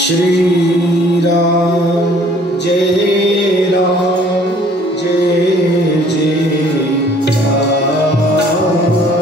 श्री राम जय राम जय जय राम।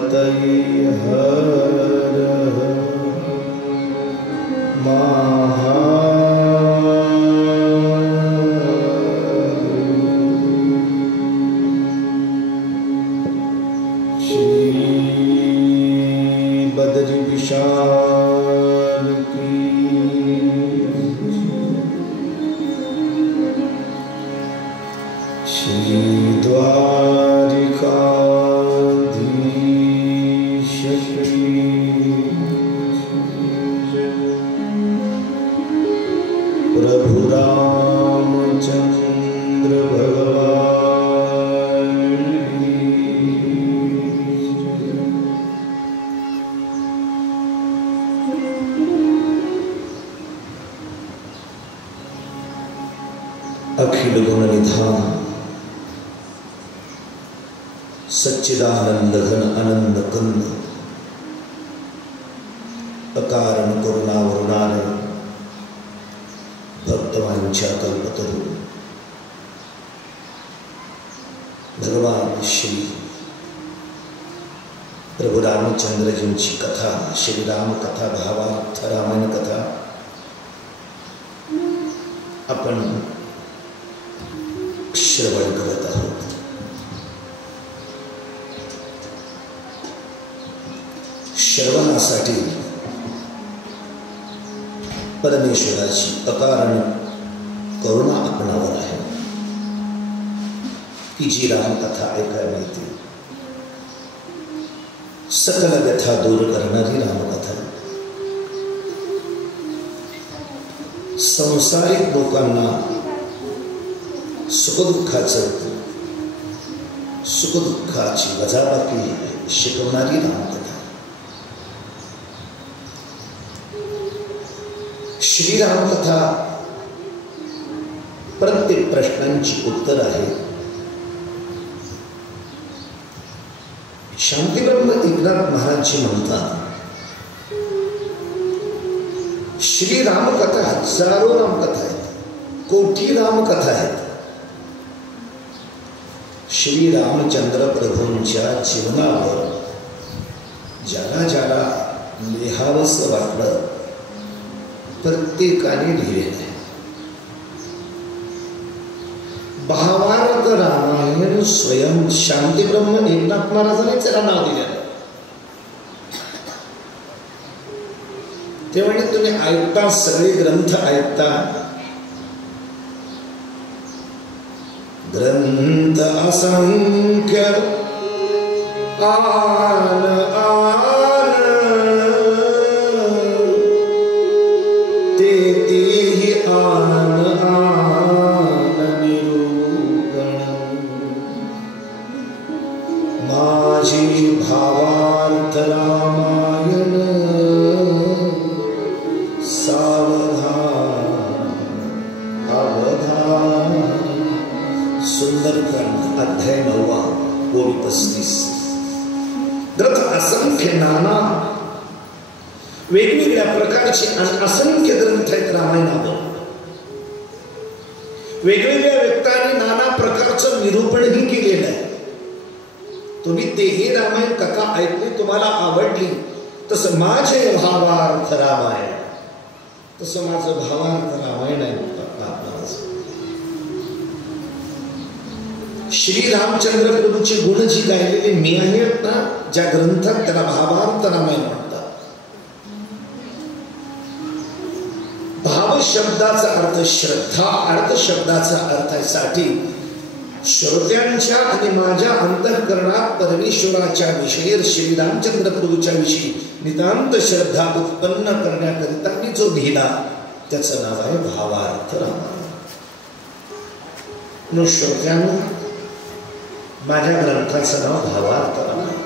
पतये हर अखिल गुण निधान सच्चिदानंद घन आनंद कंद अकारण करुणावरुणान भक्तवांच्या कल्पतरू भगवान श्री प्रभु रामचंद्रजींची कथा, श्रीराम कथा, भावार्थ रामायण कथा आपण श्रवण करत आहोत. श्रवणासाठी परमेश्वराची अकारण करुणा आपणावर आहे की जी रामकथा ऐकायला मिळते. सकल व्यथा दूर करणारी रामकथा संसारिक लोकांना सुखदुःखाची वजाबाकी शिकवणारी रामकथा. श्रीरामकथा प्रत्येक प्रश्नांची उत्तर आहे. शांतिब्रह्म एकनाथ महाराज म्हणतात श्रीरामकथा हजारो रामकथा आहेत, कोटी रामकथा आहेत. श्री रामचंद्र प्रभूंच्या जीवनावर ज्याला ज्याला लिहावंसं वाटलं प्रत्येकाने लिहिलेलं आहे. भावार्थ रामायण स्वयं शांतिब्रह्म एकनाथ महाराजांनी त्याला नाव दिलेलं. ते म्हणजे तुम्ही ऐकता, सगळे ग्रंथ ऐकता, ग्रंथ असंख्य आन आन तेही आन आन निरूपण माझी भावार्थ रामायण सावधान अवधान. सुंदरकांड अध्याय 9 ओवी 35. ग्रंथ असंख्य नाना वेगवेगळ्या प्रकारचे असंख्य ग्रंथ आहेत रामायणावर. वेगवेगळ्या व्यक्तांनी नाना प्रकारचं निरूपणही केलेलं आहे. तुम्ही तेही रामायण कथा ऐकली, तुम्हाला आवडली, तसं माझे भावार्थ रामायण, तसं माझं भावार्थ रामायण आहे. श्री रामचंद्र प्रभूची गुण जी गायलेली मी आहेत ना, ज्या ग्रंथात त्याला भावार्थ रामायण म्हणतात. भाव शब्दाचा अर्थ श्रद्धा, अर्थ शब्दाचा अर्थासाठी श्रोत्यांच्या आणि माझ्या अंतःकरणात परमेश्वराच्या विषयी, श्री रामचंद्र प्रभूच्या विषयी नितांत श्रद्धा उत्पन्न करण्याकरिता मी जो लिहिला त्याचं नाव आहे भावार्थ रामायण. श्रोत्यांना माझ्या ग्रंथाचं नाव भावार्थ रामायण.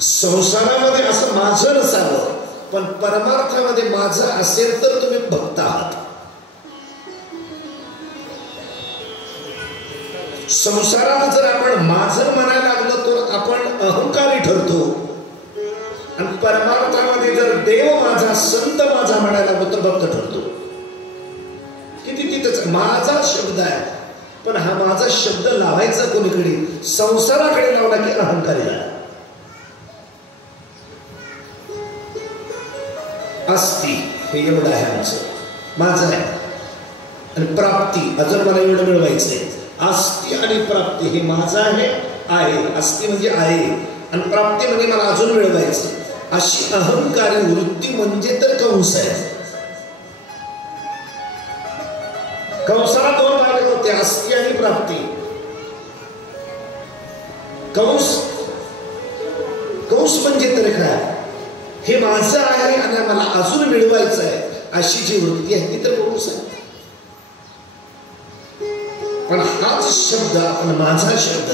संसारामध्ये असं माझं नसावं, पण परमार्थामध्ये माझं असेल तर तुम्ही भक्त आहात. संसारात जर आपण माझं म्हणायला लागलो तर आपण अहंकारी ठरतो, आणि परमार्थामध्ये जर देव माझा, संत माझा म्हणायला लागलो तर भक्त ठरतो. किती तिथेच माझा शब्द आहे. पण हा माझा शब्द लावायचा कोणीकडे? संसाराकडे लावला की अहंकारी झाला. अस्ति हे एवढं आहे आमचं, माझं आहे. आणि प्राप्ती, अजून मला एवढं मिळवायचंय. अस्ति आणि प्राप्ती हे माझं आहे. अस्ति म्हणजे आहे आणि प्राप्ती म्हणजे मला अजून मिळवायचं. अशी अहंकारी वृत्ती म्हणजे तर कंस आहे. कंसाला दोन मार्ग होते, अस्ति आणि प्राप्ती. कंस म्हणजे तर काय? हे माझं आहे आणि मला अजून मिळवायचं आहे, अशी जी वृत्ती आहे ती तर कंस आहे. पण हाच शब्द आपण, माझा शब्द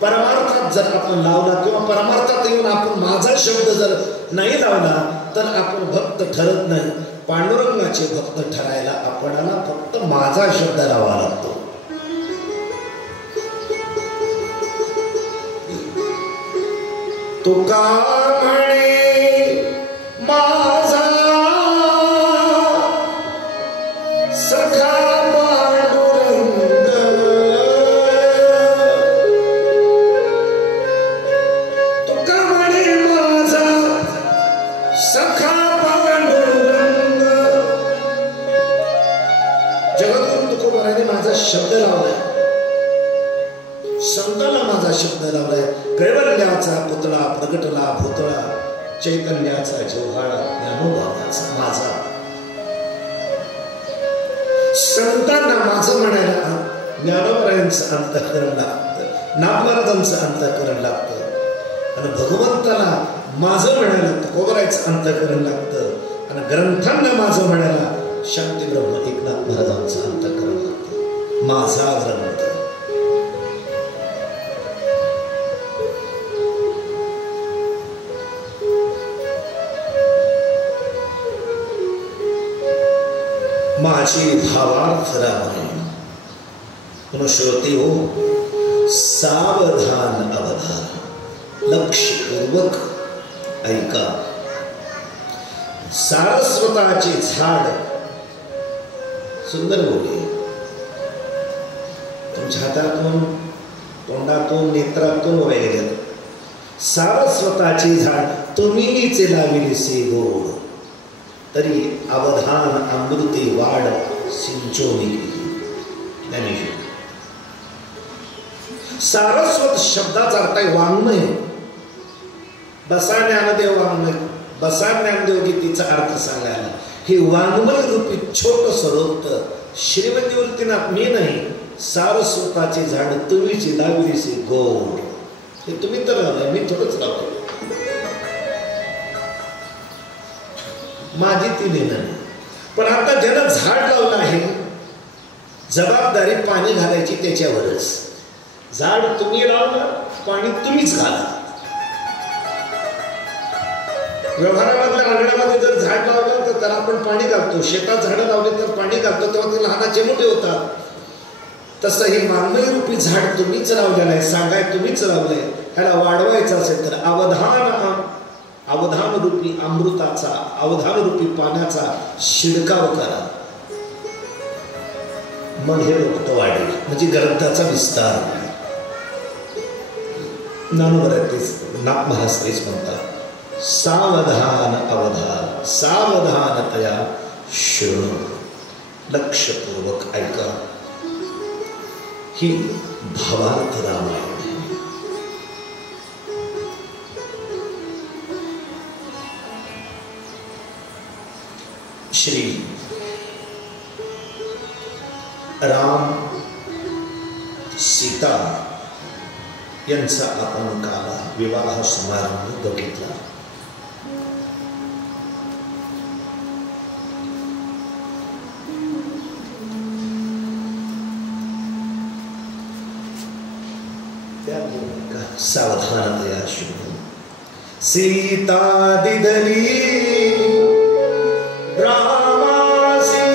परमार्थात जर आपण लावला किंवा परमार्थात येऊन आपण माझा शब्द जर नाही लावला तर आपण भक्त ठरत नाही. पांडुरंगाचे भक्त ठरायला आपणाला फक्त माझा शब्द लावावा लागतो. तुका म्हणे माझा सखा शब्द लावलाय, संतांना माझा शब्द लावलाय. कैवल्याचा पुतळा प्रगटला भूतळा, चैतन्याचा जोहाळा ज्ञानोबाचा माझा. संतांना माझं म्हणायला ज्ञानोबरायांचं अंतःकरण लागतं, नामराजांचं अंतःकरण लागतं. आणि भगवंताला माझं म्हणायला तुकोबरायचं अंतःकरण लागतं. आणि ग्रंथांना माझं म्हणायला शांतीब्रह्म एकनाथ महाराजांचं अंतःकरण लागतं. माझा ग्रंथ. माझे भावार्थ रामायण श्रोते हो, सावधान अवधान, लक्षपूर्वक ऐका. सारस्वताचे झाड सुंदर बोले, तुमच्या हातातून तोंडातून नेत्रातून वगैरे. सारस्वताचे झाड तुम्हीच लाविलेसे गोड, तरी अवधान अमृते वाढ सिंचोनी. ज्ञानेश्वर. सारस्वत शब्दाचा अर्थ आहे वाङ्मय. बसा ज्ञानदेव वाङ्मय, बसा ज्ञानदेव गीतेचा अर्थ सांगायला. हे वाङ्मय रूपी छोट सरोक्त श्रीमंतीवरतीनाथ मी नाही, सारस्वताचे झाड तुम्हीच लावलेसे गोड. हे तुम्ही तर लावलंय, मी थोडंच लावलं. माझी ती नाही. पण आता ज्यानं झाड लावलं आहे, जबाबदारी पाणी घालायची त्याच्यावरच. झाड तुम्ही लावलं, पाणी तुम्हीच घाला. व्यवहारामधल्या अंगणामध्ये जर झाड लावलं तर त्याला आपण पाणी घालतो. शेतात झाडं लावली तर पाणी घालतो, तेव्हा ते लहानाचे मोठे होतात. तसं हे वाङ्मय रूपी झाड तुम्हीच लावलेलं आहे. सांगाय तुम्हीच लावलंय. ह्याला वाढवायचं असेल तर अवधान रूपी अमृताचा, अवधान रूपी पाण्याचा शिडकाव करा, मग हे रोपट वाढेल. म्हणजे ग्रंथाचा विस्तार. तेच नाथ महाराज तेच म्हणतात, सावधान अवधान, सावधानतया शृणु, लक्षपूर्वक ऐका. ही भावार्थ रामायण आहे. श्री राम सीता यांचा आपण काल विवाह समारंभ बघितला. सावधानतया शृणु. सीता दिदली रामासी,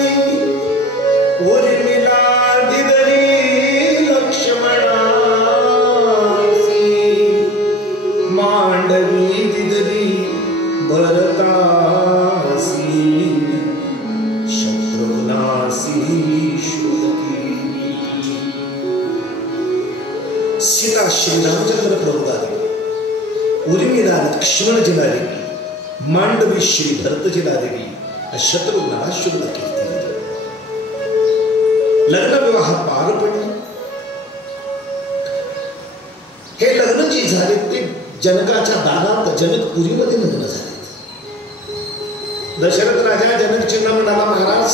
उर्मिला दिदली लक्ष्मणासी, मांडवी दिदली भरतासी, शत्रुघ्नासी शूलकी. सीता श्रीरामचंद्र प्रभुला देवी, उर्मिला लक्ष्मणजीला देवी, मांडवी श्री भरतजीला देवी, शत्रुघ्नाला शुद्ध कीर्ती दिली. लग्न विवाह पार पडले. हे लग्न जे झाले ते जनकाच्या दारात जनकपुरीमध्ये लग्न झाले. दशरथ राजा जनकजींना म्हणाला, महाराज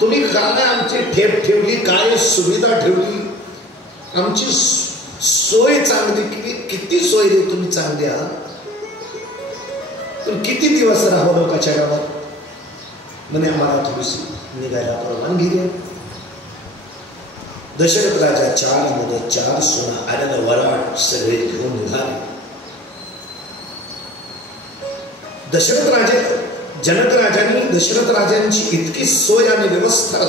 तुम्ही काय आमची ठेप ठेवली, काय सुविधा ठेवली, आमची सोय चांगली केली, किती सोय दे तुम्ही चांगली आहात, पण किती दिवस राहावं लोकांच्या गावात. म्हणे आम्हाला थोडीशी निघायला परवानगी द्या. दशरथ राजा 4 मुलं 4 सुना आलेलं वराड सगळे घेऊन निघाले. जनक राजांनी दशरथ राजांची इतकी सोय आणि व्यवस्था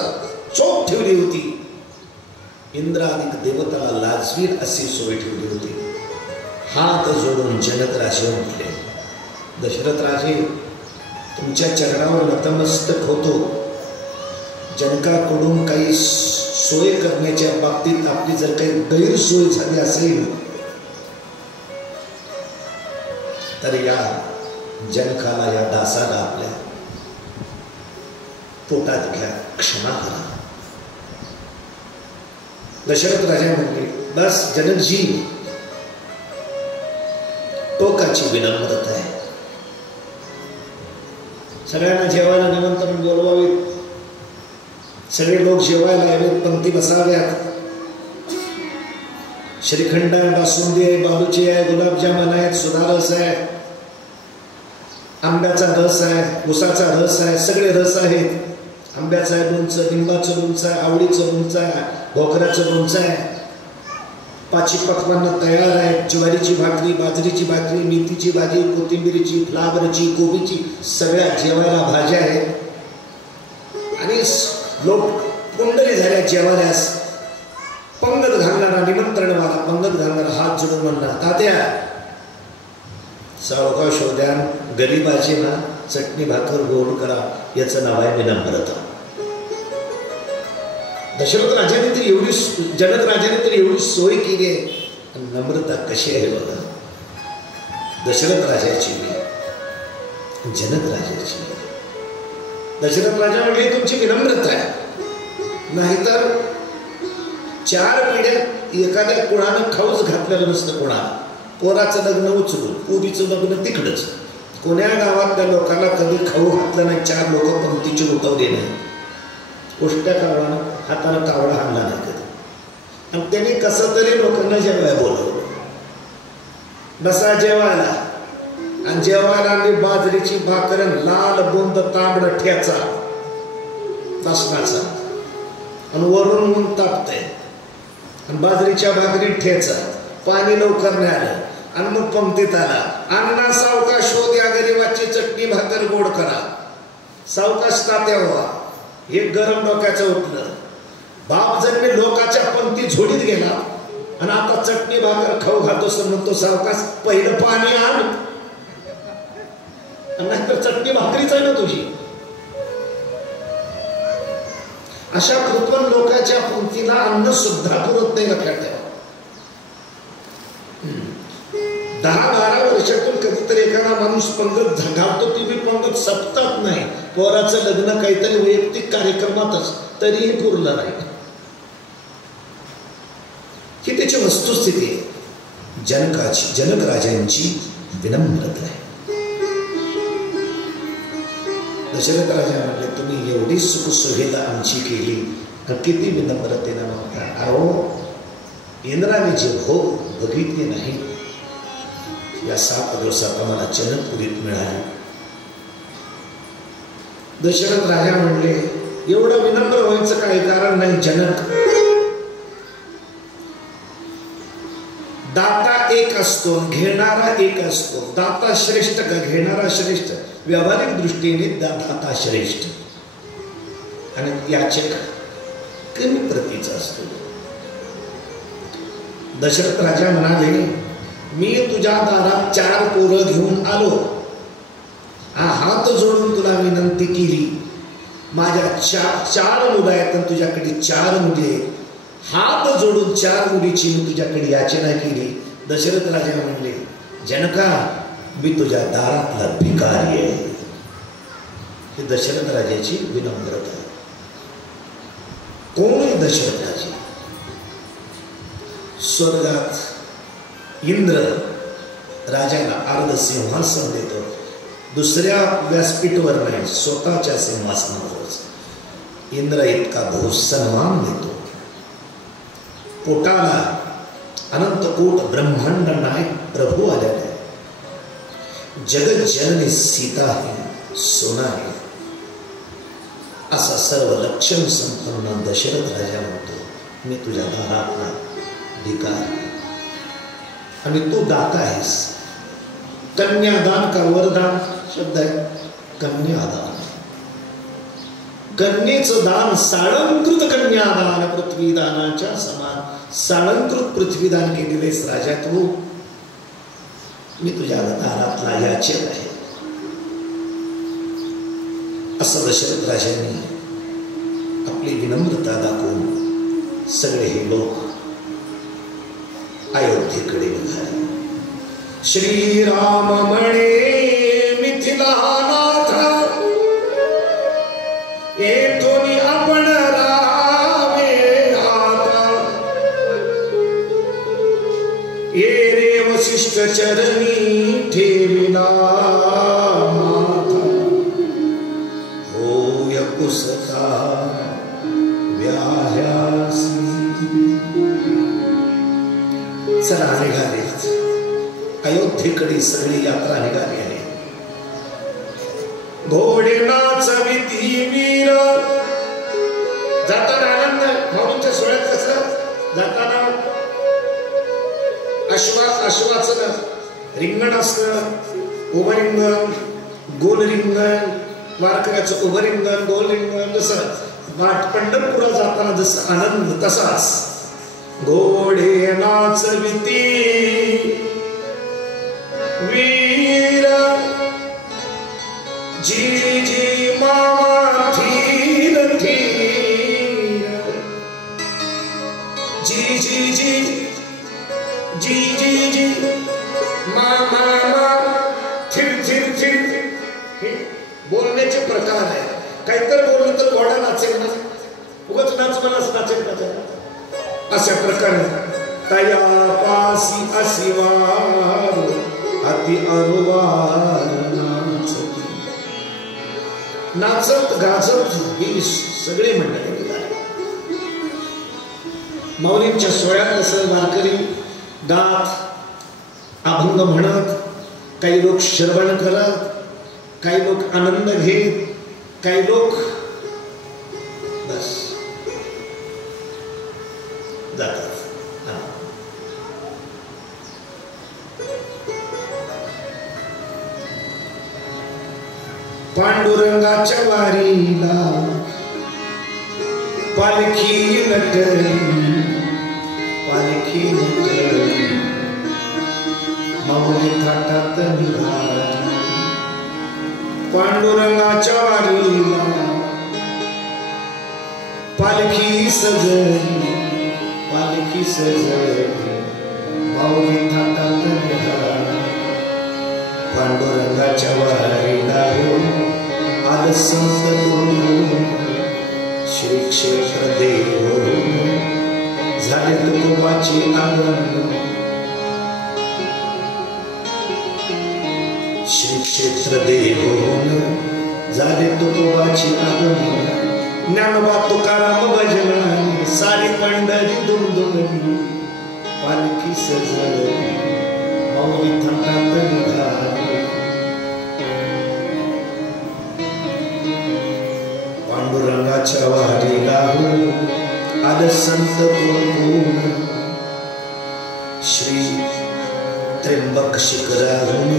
चोख ठेवली होती. इंद्रादिक देवताला लाजवीर अशी सोय ठेवली होती. हात जोडून जनक राजे म्हटले, दशरथ राजे तुमच्या चरणावर नतमस्तक होतो. जनकाकडून काही सोय करण्याच्या बाबतीत आपली जर काही गैरसोय झाली असेल तर या जनकाला, या दासाला आपल्या पोटात घ्या, क्षमा करा. दशरथ राजा म्हणले, बस जनकजी, टोकाची विनम्रता आहे. सगळ्यांना जेवायला निमंत्रण बोलवावे, सगळे लोक जेवायला यावेत, पंक्ती बसाव्यात. श्रीखंड आहे, बासुंदी आहे, बालुची आहे, गुलाबजामुन आहेत, सुधारस आहे, आंब्याचा रस आहे, उसाचा रस आहे, सगळे रस आहेत. आंब्याचं आहे लोणचं, लिंबाचं लोणचं आहे, आवळीचं लोणचं आहे, भोकराचं लोणचं आहे. 5 पक्वान्न तयार आहे. ज्वारीची भाकरी, बाजरीची भाकरी, मेथीची भाजी, कोथिंबीरीची, फ्लावरची, कोबीची, सगळ्या जेवायला भाज्या आहेत. आणि लोक कुंडली झाल्या जेवायलास. पंगत घालणारा, निमंत्रणवाला पंगत घालणारा हात जोडून म्हणणार, तात्या सावकाश होत्या, गरीबाची ना चटणी भाकर गोड करा, याचं नाव आहे विनम्रता. दशरथ राजाने तर एवढी, जनक राजाने तर एवढी सोय केली आहे. नम्रता कशी आहे बघा. दशरथ राजाची, जनक राजाची. दशरथ राजा म्हणजे तुमची विनम्रता आहे. नाहीतर 4 पिढ्या एखाद्या कुणानं खाऊच घातलेलं नसतं. कोणाला पोराचं लग्न उचलून, पोरीचं लग्न तिकडच. कोण्या गावातल्या लोकांना कधी खाऊ घातलं नाही. 4 लोक पंक्तीची उठवले नाही. उष्ट्या कावडानं हातानं कावडा आणला नाही कधी. आणि त्यांनी कसं तरी लोकांना जेवायला बोलवलं, बसा जेवायला. आणि जेवायला आणि बाजरीची भाकर, लाल बोंद तांबड ठ्याचा लसणाचा, आणि वरून ऊन तापतंय, आणि बाजरीच्या भाकरीत ठेचा, पाणी लवकर नाही आलं, आणि मग पंक्तीत आला, अण्णा सावकाश हो द्या, गरीबाची चटणी भाकर गोड करा, सावकाश तात्या व्हा. हे गरम डोक्याचं उठलं. बाप जन्मी लोकाच्या पंक्ती झोडीत गेला, आणि आता चटणी भाकर खाऊ घालतो सर म्हणतो, सावकाश पहिलं पाणी आण, नाहीतर चटणी भाकरीच आहे ना तुझी. अशा कृपण लोकांच्या पंक्तीला अन्न सुद्धा पुरत नाही. लक्षात ठेवा. 10-12 वर्षातून कधीतरी एखादा माणूस पंगत घालतो, ती बी पंगत सप्तात नाही. पोराचं लग्न काहीतरी वैयक्तिक कार्यक्रमातच, तरीही पुरलं नाही. ही त्याची वस्तुस्थिती आहे. जनक राजांची विनम्रता आहे. दशरथ राजा म्हटले, तुम्ही एवढी सुखसुविधा आमची केली, तर किती विनम्रतेनं म्हणता. अहो, इंद्राने जे भोग बघितले नाही, या 7 दिवसात आम्हाला जनकपुरीत मिळाली. दशरथ राजा म्हणले, एवढं विनम्र व्हायचं काही कारण नाही. जनक, दाता एक असतो, घेणारा एक असतो. दाता श्रेष्ठ का घेणारा श्रेष्ठ? व्यावहारिक दृष्टीने दाता श्रेष्ठ, आणि याचक कमी प्रतीचा असतो. दशरथ राजा म्हणाले, मी तुझ्या दारात 4 पोरं घेऊन आलो, हात जोडून तुला विनंती केली. माझ्या 4 मुलं आहेत, आणि तुझ्याकडे 4 मुली आहेत. हात जोडून 4 मुलीची मी तुझ्याकडे याचना केली. दशरथ राजा म्हणले, जनका मी तुझ्या दारातला भिकारी आहे. ही दशरथ राजाची विनम्रता. कोण आहे दशरथ राजे? स्वर्गात इंद्र राजाला अर्ध सिंहासन देतो. दुसऱ्या व्यासपीठावर नाही, स्वतःच्या सिंहासनावर इंद्र इतका बहुसन्मान देतो. पोटाला अनंत कोट ब्रह्मांड नायक प्रभू आलेला आहे. जगत जननी सीता आहे, सोना आहे. असा सर्व लक्षण संपन्न दशरथ राजा म्हणतो, मी तुझ्या दारातला भिकारी आणि तू दाता आहेस. कन्यादान का वरदान शब्द आहे. कन्यादान, कन्येचं दान साळंकृत कन्यादान पृथ्वीदानाच्या समान. साळंकृत पृथ्वीदान केलेलेस राजा तू. मी तुझ्या दारातला याचक आहे. असं दशरथ राजांनी आपली विनम्रता दाखवून सगळे हे लोक अयोध्येकडे निघाले. श्रीराम म्हणे मिथिलानाथ, येथून आपण रामे आता. ये रे वसिष्ठ चरणी ठेविला माथा. होय कुसता व्याह्यासी. चला निघाले. अयोध्येकडे सगळी यात्रा निघाली आहे. घोडे नाचविती वीर. जाताना आनंद. माऊलींच्या सोहळ्यात कसं जाताना अश्वाचं रिंगण असतं. उभं रिंगण, गोल रिंगण, वारकऱ्याचं उभं रिंगण, गोल रिंगण. जसं पंढरपुरात जाताना जसं आनंद तसाच. घोडे नाचविती वीर, जी जी मामा धीर धीर. जी जी जी जी जी जी मामा थिर थिर थिर. बोलण्याचे प्रकार आहे. काहीतरी बोललं तर घोडा नाचेल ना, उगाच नाच मला नाचेल नाचेल. अशा प्रकारे तया पासी असिवार अति अनुवार नाचती. नाचत गाजत ही सगळे मंडळी. माऊलींच्या सोहळ्यात असं वारकरी गात अभंग म्हणत, काही लोक श्रवण करत, काही लोक आनंद घेत, काही लोक बस जातात. पांडुरंगाच्या वारीला पालखी नटली, पालखी नटली. माऊली थाटात निघाली. पांडुरंगाच्या वारीला पालखी सजली, पालखी सजली. माऊली थाटात निघाली. पांडुरंगाच्या वारीला आल संत श्री क्षेत्र देव. झाले तुकोबाची आगमन. श्री क्षेत्र देव झाले तुकोबाची आगमन. ज्ञानोबा तुकाराम भजन सारी पंढरी दुमदुमली. पालखी सजली. माऊली थाटात निघाली. पांडुरंगाच्या वारीला आल संत गुण. श्री त्र्यंबक शिखरावरून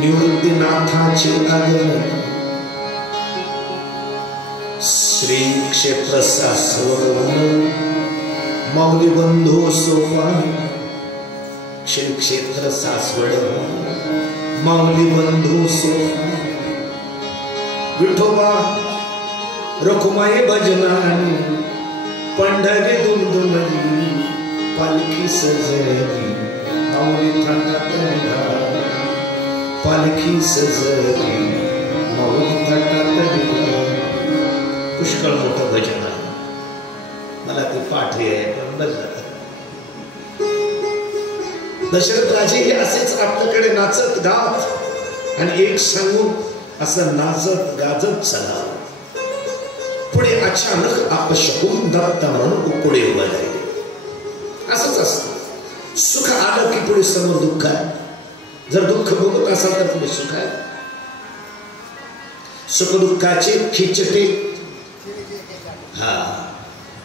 निवृत्तीनाथाचे आगमन. श्री क्षेत्र सासवडून माऊली बंधू सोपान. श्री क्षेत्र सासवड माऊली बंधू सोपान. विठोबा रखुमाई भजनानी पंढरी दुमदुमली पालखी सजली माऊली थाटात निघाला, पालखी सजली माऊली थाटात निघाला. पुष्कळ मोठं भजन आहे, मला ते पाठी आहे पण बदल. दशरथ राजे हे असेच आपल्याकडे नाचत गात आणि एक सांगून असं नाचत गाजत चला. पुढे अचानक अपशकुन दत्त म्हणून पुढे उभा राहिले. असंच असतं, सुख आलं की पुढे समोर दुःख आहे. जर दुःख बघत असाल तर पुढे सुख आहे. सुख दुःखाचे खिचटे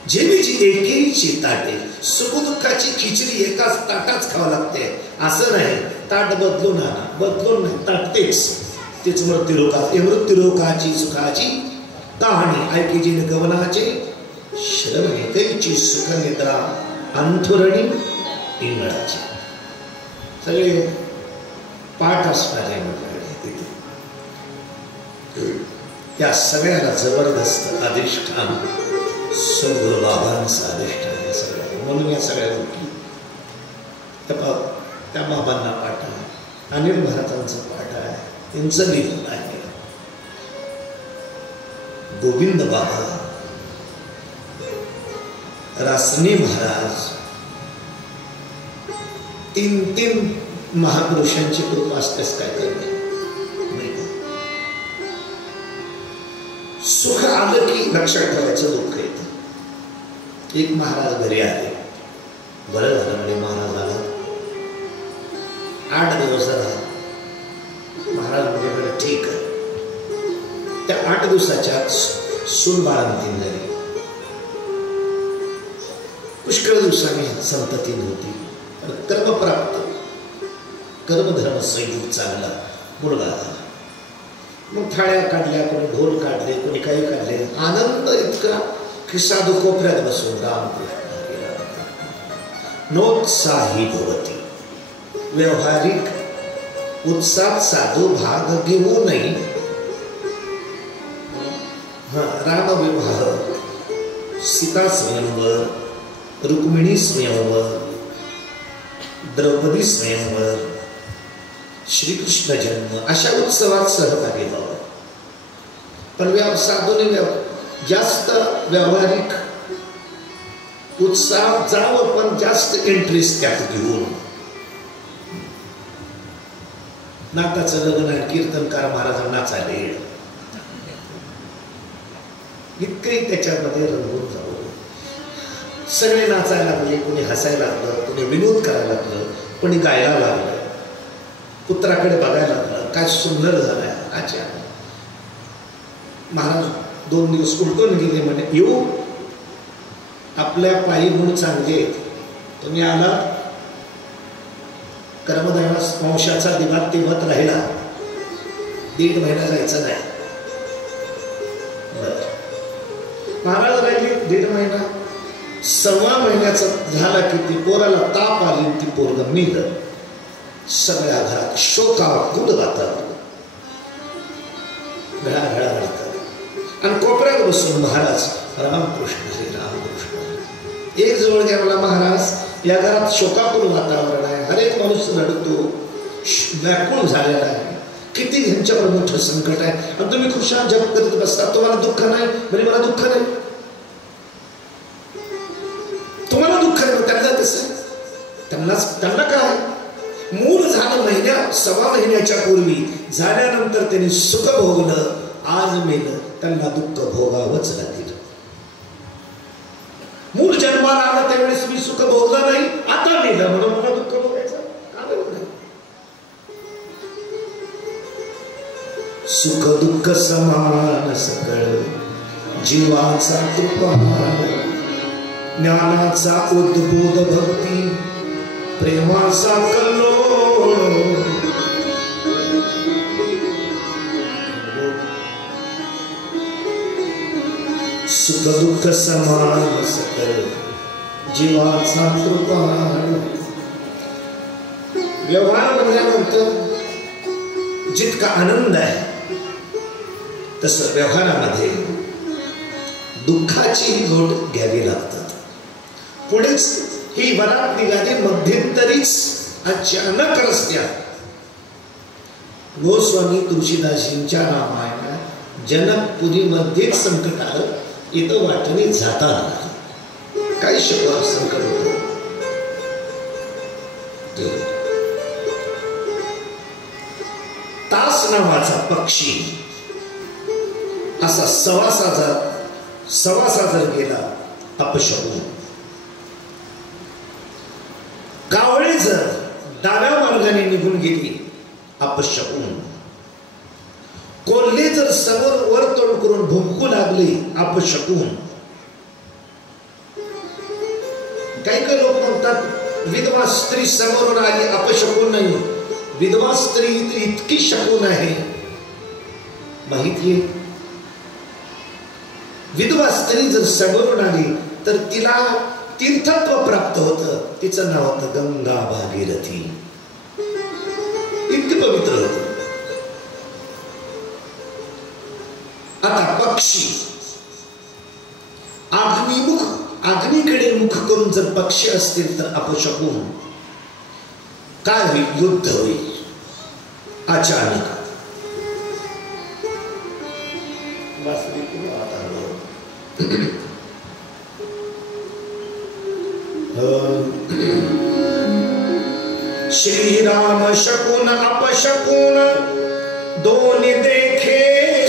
जेवीची एकेची ताटे. सुख दुःखाची खिचडी एकाच ताटाच खावं लागते असं नाही. ताट बदलून आणा, बदलून नाही, ताट तेच. तेच मृत्यूलोकाची सुखाची कहाणी ऐकी जी गवनाचे श्रवण कैची सुख निद्रा अंथुरणी इंगळाची. सगळे पाठ असणारे मंडळी या सगळ्याला जबरदस्त अधिष्ठान सद्गुरू बाबांचं अधिष्ठान आहे सगळ्या. म्हणून या सगळ्या गोष्टी त्या बाबांना पाठ आहे, अनिल महाराजांचं पाठ आहे, त्यांचं लिहिलं आहे. गोविंद बाबा, रासने महाराज, तीन महापुरुषांची कृपा असतेच काय करणे. सुख आलं की लक्षात ठेवायचं दुःख येतं. एक महाराज घरी आले, बरं झालं म्हणजे महाराज आला. 8 दिवस राहा. महाराज म्हणजे ठीक आहे. त्या 8 दिवसाच्या सून बाळंतीन झाली. पुष्कळ दिवसांनी संतती नव्हती. कर्मप्राप्त कर्मधर्म सैनिक चांगला मुलगा झाला. मग थाळ्या काढल्या, कोणी ढोल काढले, कोणी काही काढले. आनंद इतका की साधू कोपऱ्यात बसून रामकृष्ण नोत्साही भवती. व्यवहारिक उत्साहात साधू भाग घेऊ नये. रामविवाह, सीता स्वयंवर, रुक्मिणी स्वयंवर, द्रौपदी स्वयंवर, श्रीकृष्ण जन्म अशा उत्सवात सहभागी व्हावं. पण साधूने जास्त व्यावहारिक उत्साह जावं, पण जास्त इंटरेस्ट त्यात घेऊन. नाताचं लग्न आहे, कीर्तनकार महाराजांना चालेल इतकंही त्याच्यामध्ये रंगून जावं. सगळे नाचायला लागले, कोणी हसायला लागलं, कोणी विनोद करायला लागलं, कोणी गायला लागलं, पुत्राकडे बघायला लागलं, काय सुंदर झालाय. अच्छा, महाराज 2 दिवस उलटून गेले. म्हणजे येऊ, आपल्या पायी गुण चांगले, तुम्ही आला. कर्मधारास वंशाचा दिवा तेवत राहिला. 1.5 महिना जायचं नाही. महाराज राहिले 1.5 महिना. 1.25 महिन्याचा झाला की ती पोराला ताप आली, ती पोरग निघलं. सगळ्या घरात शोकाकुल वातावरण, घळाघळा घडतात. आणि कोपऱ्यात बसून महाराज रामकृष्ण श्री रामकृष्ण. एक जवळ गेला महाराज, या घरात शोकाकुल वातावरण आहे, हरेक माणूस रडतो, व्याकुळ झालेला आहे, किती ह्यांच्यावर मोठं संकट आहे, आणि तुम्ही खुशाल जप करीत बसता. तुम्हाला दुःख नाही म्हणजे मला दुःख नाही. तुम्हाला दुःख नाही, त्यांना कसं, त्यांना काय. मूळ झालं 1.25 महिन्याच्या पूर्वी, झाल्यानंतर त्यांनी सुख भोगलं. आज मेलं, त्यांना दुःख भोगावंच लागेल. मूळ जन्माला आलं त्यावेळेस मी सुख भोगलं नाही, आता मेलं म्हणून मला दुःख भोगायचं का नाही. सुख दुःख समान सकळ जीवाचा तुपान, ज्ञानाचा उद्बोध भक्ती प्रेमाचा कल्लोळ. सुख दुःख समान सकळ जीवाचा तुपान. व्यवहार म्हणल्यानंतर जितका आनंद आहे तसं व्यवहारामध्ये दुःखाची लोट घ्यावी लागतात. पुढेच ही वनात निघाली. मध्यंतरीच अचानक रस्त्यात गोस्वामी तुळशीदासींच्या रामायणात जनकपुरीमध्येच संकट आलं. इथं वाटेने जाता आलं. काय शब्द संकट होतं. तास नावाचा पक्षी असा सवासा जर गेला अपशकुन. कावळे जर डाव्या मार्गाने निघून गेली अपशकुन. कोल्हे जर समोर वर तोंड करून भुंकू लागले अपशकुन. काही काही लोक म्हणतात विधवा स्त्री समोरून आली अपशकुन नाही. विधवा स्त्री इतकी शकुन आहे माहितीये. विधवा स्त्री जर समोरून आली तर तिला तीर्थत्व प्राप्त होतं. तिचं नाव होतं गंगा भागीरथी. इतकी पवित्र होत. आता पक्षी अग्नीकडे मुख करून जर पक्षी असतील तर अपशकुन. काय होईल. युद्ध होईल अचानक. श्रीराम शकुन अपशकुन दोन्ही देखे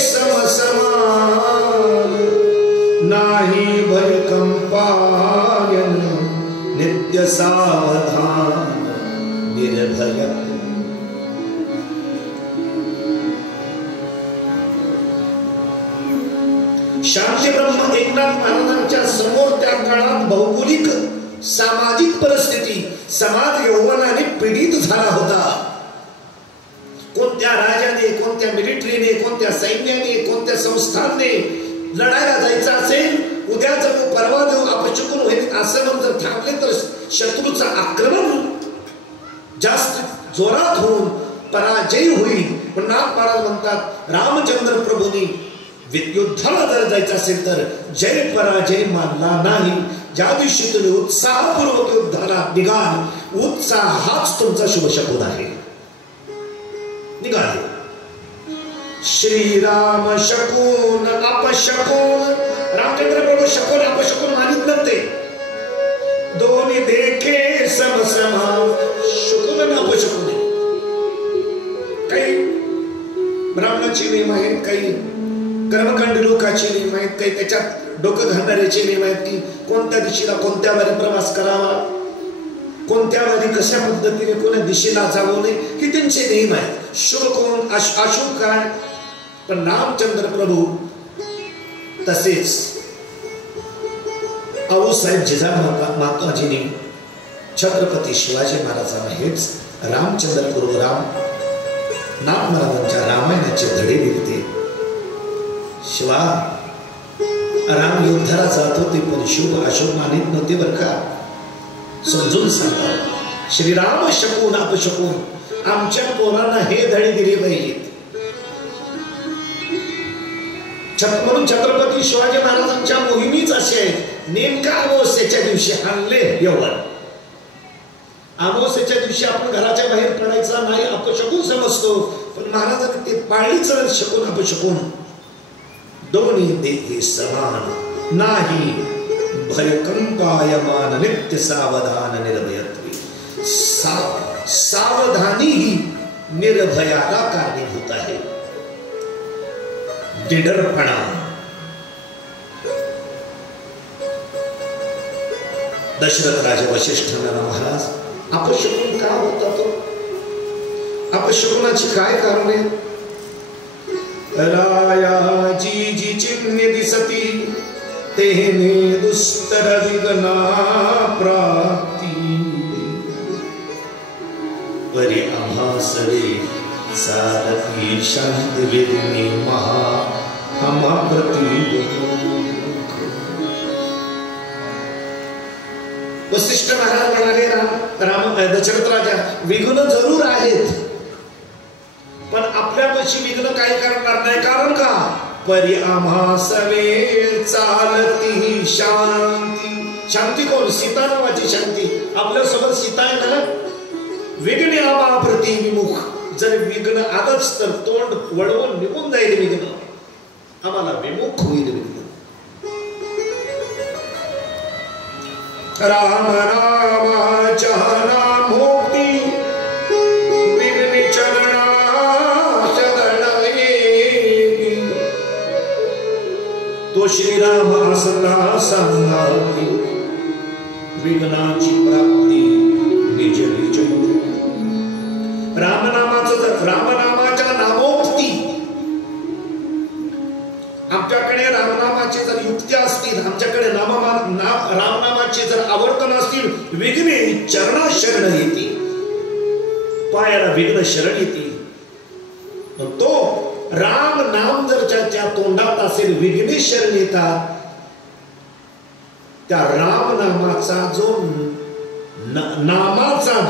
समसमान. नाही भय कंपायन नित्य सावधान निर्भय. शांती ब्रह्म एकनाथ महाराजांच्या समोर त्या काळात भौगोलिक सामाजिक परिस्थिती समाज यौवनाने पीडित झाला होता. कोणत्या राजाने, कोणत्या मिलिटरीने, कोणत्या सैन्याने, कोणत्या संस्थांनी लढायला जायचं असेल, उद्या जर परवा देऊ अपशकुन होईल असं म्हणून जर थांबले तर शत्रूचं आक्रमण जास्त जोरात होऊन पराजय होईल. पण नाथ महाराज म्हणतात रामचंद्र प्रभूंनी युद्धाला जर जायचं असेल तर जय पराजय मानला नाही. ज्या दिवशी तुम्ही उत्साहपूर्वक युद्धाला निघाल, उत्साह हाच तुमचा शुभ शकुन आहे. निघाले. श्रीराम शकुन अपशकुन. रामचंद्र प्रभू शकुन अपशकुन मानित नव्हते. दोन्ही देखे समसमान. शकुन आणि अपशकुन. काही ब्राह्मणाची नियम आहेत, काही कर्मकांडी लोकांचे नियम आहेत, काही त्याच्यात डोकं घालणाऱ्याचे नियम आहेत की कोणत्या दिशेला कोणत्या वारी प्रवास करावा, कोणत्या वारी कशा पद्धतीने कोणत्या दिशेला जाऊ नये, ही त्यांचे नियम आहेत. शुभ कोण अशुभ काय. पण रामचंद्र प्रभू तसेच आऊसाहेब जिजामाताजींनी छत्रपती शिवाजी महाराजांना हेच रामचंद्र प्रभू नाथ महाराजांच्या रामायणाचे धडे दिले. शिवा राम युद्धाला जात होते पण शुभ अशुभ मानित नव्हते बरं का. समजून सांगा. श्रीराम शकुन अपशकुन आमच्या पोरांना हे धडे दिले पाहिजेत. म्हणून छत्रपती शिवाजी महाराजांच्या मोहिमेच अशी आहे. नेमका अमावस्येच्या दिवशी हल्ले यवन. अमावस्येच्या दिवशी आपण घराच्या बाहेर पडायचा नाही अपशकुन समजतो, पण महाराजांनी ते पाळीच शकुन अपशकुन. दोन्ही देखे समान नाही भय कंपायमान नित्य सावधान निर्भयत्वे. सावधानी ही निर्भयाला कारणीभूत आहे. निडरपणा. दशरथ राजा वशिष्ठांना महाराज अपशकुन का होता तो. अपशकुनाची काय कारण आहे. रायाजी जी चिन्ह दिसती तेने दुस्तर विघ्ना प्राप्ती. परी आम्हासवे सारथी शांती वेदिनी महा हमा प्रति. वशिष्ठ महाराज म्हणाले राम दशरथ राजा विघ्न जरूर आहेत पण आपल्यापाशी विघ्न काही करणार नाही. कारण का. परी आम्हासवे चालती शांती. शांती कोण? सीता नावाची शांती. आपल्यासोबत सीता आहे ना. विघ्न आवा प्रति विमुख. जर विघ्न आलंच तर तोंड वळवून निघून जाईल विघ्न. आम्हाला विमुख होईल विघ्न. राम नामाच्या नामोक्ती विघ्न चरणा शरण येती. तो श्रीराम असला सांगाती विघ्नाची प्राप्ती निज निज. रामनामाच्या नामोक्ती. आमच्याकडे रामनामाची जर युक्त्या असतील, आमच्याकडे रामनामाची जर आवर्तन असतील, विघ्ने चरणा शरण येते. पायाला विघ्न शरण येते. तो राम नाम जर त्याच्या तोंडात असेल, विघ्ने शरण येतात. त्या राम नामाचा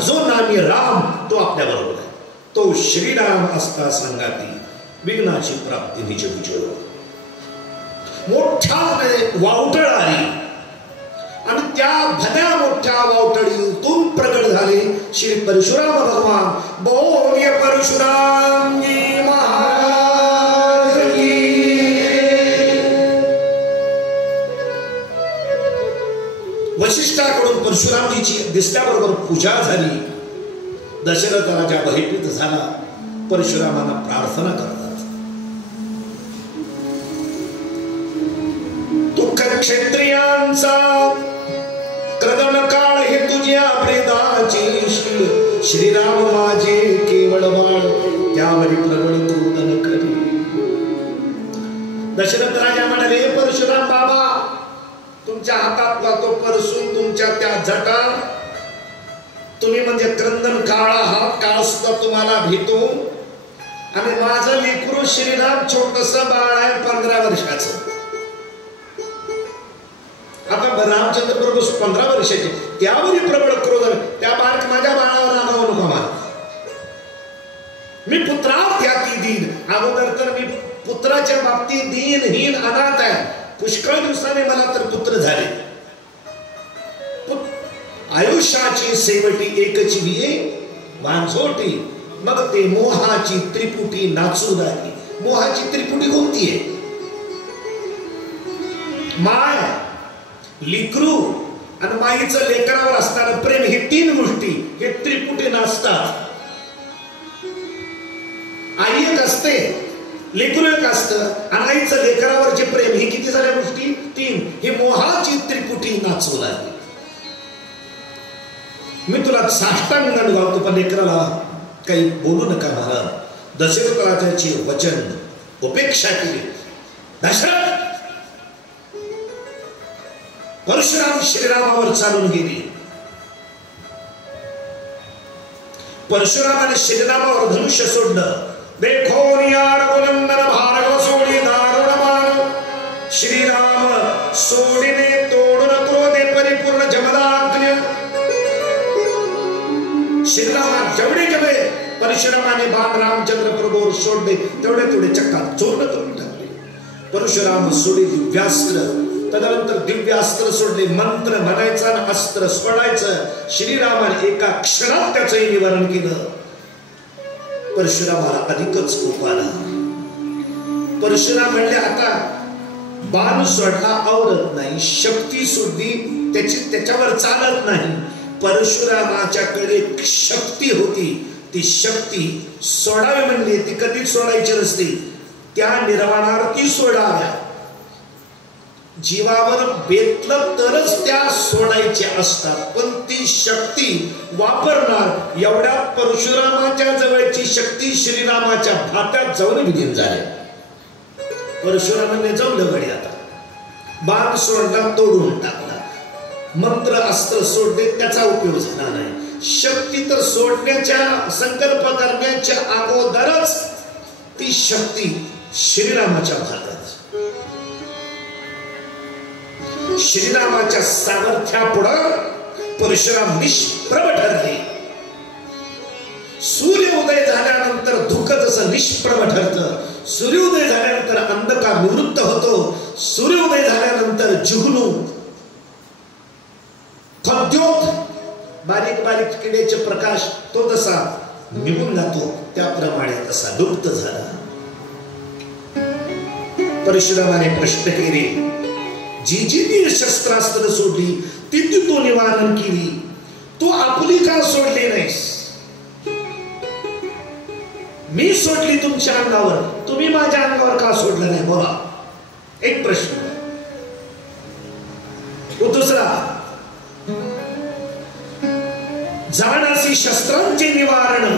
जो नामी राम तो आपल्या बरोबर आहे. तो श्रीराम असता सांगाती विघ्नाची प्राप्ती निज निज. मोठा वावटळ आली आणि त्या भल्या मोठ्या वावटळीतून प्रकट झाले श्री परशुराम भगवान. बोल परशुराम जी महाराज की. वशिष्ठाकडून परशुरामजीची दिसल्याबरोबर पूजा झाली. दशरथ राजा भयभीत झाला. परशुरामांना प्रार्थना करतात. दुःख क्षत्रियांचा क्रदन काळ हे तुझ्या प्रेदाची. श्रीराम माझे केवळ बाळ त्यावरी प्रबळ क्रोधन करी. दशरथ राजा म्हणाले, परशुराम बाबा, तुमच्या हातातला तो परसून तुमच्या त्या जटा, तुम्ही म्हणजे क्रंदन काळा हात काळ सुद्धा तुम्हाला भेटू. आणि माझं लेकरू श्रीराम छोटस बाळ आहे 15 वर्षाचं. आता रामचंद्र प्रभू 15 वर्षाचे, त्यावरी प्रबळ क्रोध. त्या बाळक माझ्या बाळावर आणावं नको मला. मी पुत्रात ख्याती देईन. अगोदर तर मी पुत्राच्या बाबतीत दीनहीन अनाथ आहे. पुष्कळ दिवसाने मला तर पुत्र झाले. आयुष्याची शेवटी एकची विये वांझोटी. मग ते मोहाची त्रिपुटी नाचू लागली. मोहाची त्रिपुटी कोणती आहे? माय, लेकरू आणि माईचं लेकरावर असणारं प्रेम, हे 3 गोष्टी हे त्रिपुटी नाचतात. आई एक असते, लेकरू एक असतं आणि आईचं लेकरावरचे प्रेम, हे किती झाल्या गोष्टी? 3. ही मोहाची त्रिपुटी नाचू लागली. मी तुला साष्टांग गावतो, पण लेकराला काही बोलू नका महाराज. दशरथ राजाचे वचन उपेक्षा केली. दशरथ परशुराम श्रीरामावर चालून गेली. परशुरामाने श्रीरामावर धनुष्य सोडलं. देखो नियार भार्गव सोडी दारुण मान. श्रीराम सोडीने तोडून क्रोधे परिपूर्ण जमदाग्न्य. श्रीरामा जेवढे परशुरामाने बाण रामचंद्र प्रभूवर सोडले, तेवढे चक्कात चूर्ण करून टाकले. परशुराम सोडी दिव्यास्त्र. तदनंतर दिव्यास्त्र सोडले. मंत्र म्हणायचा आणि अस्त्र सोडायचं. श्रीरामाने एका क्षणात त्याचं निवारण केलं. परशुरामाला अधिकच कोप आला. परशुराम म्हणले, आता बाण सोडला आवडत नाही, शक्ती सोडली त्याच्यावर चालत नाही. परशुरामाच्याकडे शक्ती होती. ती शक्ती सोडावी म्हणली, ती कधीच सोडायची नसते. त्या निर्वाणार्थी सोडाव्या. जीवावर बेतलं तरच त्या सोडायच्या असतात. पण ती शक्ती वापरणार एवढ्या परशुरामाच्या जवळची शक्ती श्रीरामाच्या भात्यात जाऊन विलीन झाली. परशुरामाने जमलं गडी. आता बाण सोडला, तोडून टाकला. मंत्र अस्त्र सोडले, त्याचा उपयोग झाला नाही. शक्ती तर सोडण्याच्या संकल्प करण्याच्या अगोदरच ती शक्ती श्रीरामाच्या भातात. श्रीरामाच्या सामर्थ्यापुढं परशुराम निष्प्रभ ठरले. सूर्योदय झाल्यानंतर धुक जसं निष्प्रभ ठरतं, सूर्योदय झाल्यानंतर अंधकार निवृत्त होतो. सूर्योदय झाल्यानंतर जुगनू खद्योत बारीक बारीक किड्याचे प्रकाश तो तसा निघून जातो, त्याप्रमाणे तसा लुप्त झाला. परशुरामाने प्रश्न केले, जी जी शस्त्रास्त्र सोडली ती तू निवारण केली, तू आपली का सोडली नाहीस? मी सोडली तुमच्या अंगावर, तुम्ही माझ्या अंगावर का सोडलं नाही? बोला. एक प्रश्न. दुसरा, जाणासी शस्त्रांचे निवारण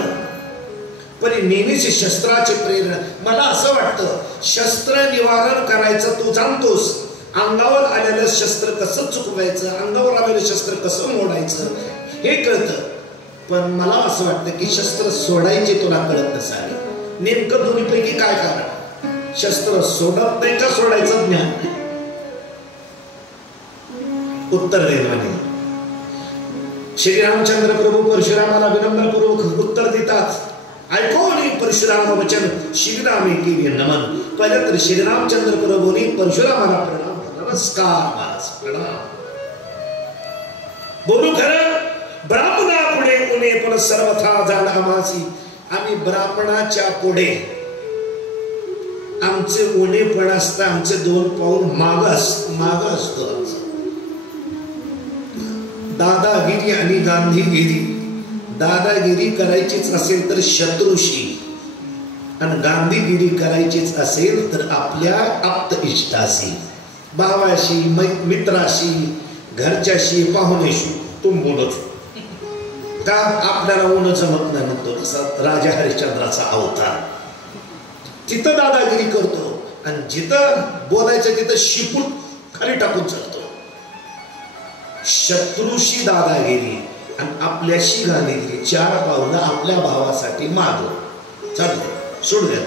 परी नेहमीचे शस्त्राचे प्रेरणा. मला असं वाटतं शस्त्र निवारण करायचं तू जाणतोस, अंगावर आलेलं शस्त्र कसं चुकवायचं, अंगावर आलेलं शस्त्र कसं मोडायचं हे कळतं. पण मला असं वाटतं की शस्त्र सोडायचे तुला कळत नसावे. नेमकं दोन्हीपैकी काय कारण? शस्त्र सोडत नाही का सोडायचं ज्ञान? उत्तर दे म्हणे. श्रीरामचंद्र प्रभू परशुरामाला विनम्रपूर्वक उत्तर देतात. ऐकून परशुराम वचन श्रीरामे केले नमन. पहिले तर श्रीरामचंद्र प्रभूंनी परशुरामाला प्रणाम, नमस्कार महाराज, प्रणाम. बोलू खरं, ब्राह्मणा पुढे कोणे पण सर्वथा जाणा मासी. आम्ही ब्राह्मणाच्या पुढे आमचे उणेपण असतं, आमचे 2 पाऊल माग असतो. दादागिरी आणि गांधीगिरी. दादागिरी करायचीच असेल तर शत्रूशी, आणि गांधीगिरी करायचीच असेल तर आपल्या आप्त इष्टाशी, भावाशी, मित्राशी, घरच्याशी, पाहुणेशी तुम बोलत का? आपल्याला ऊन जमत नाही म्हणतो तसा राजा हरिश्चंद्राचा अवतार. तिथं दादागिरी करतो आणि जिथं बोलायचं तिथं शिपूट खाली टाकून चालतो. शत्रूशी दादागिरी आणि आपल्याशी गांधीगिरी. 4 पावलं आपल्या भावासाठी माग चालते, सोडू द्या.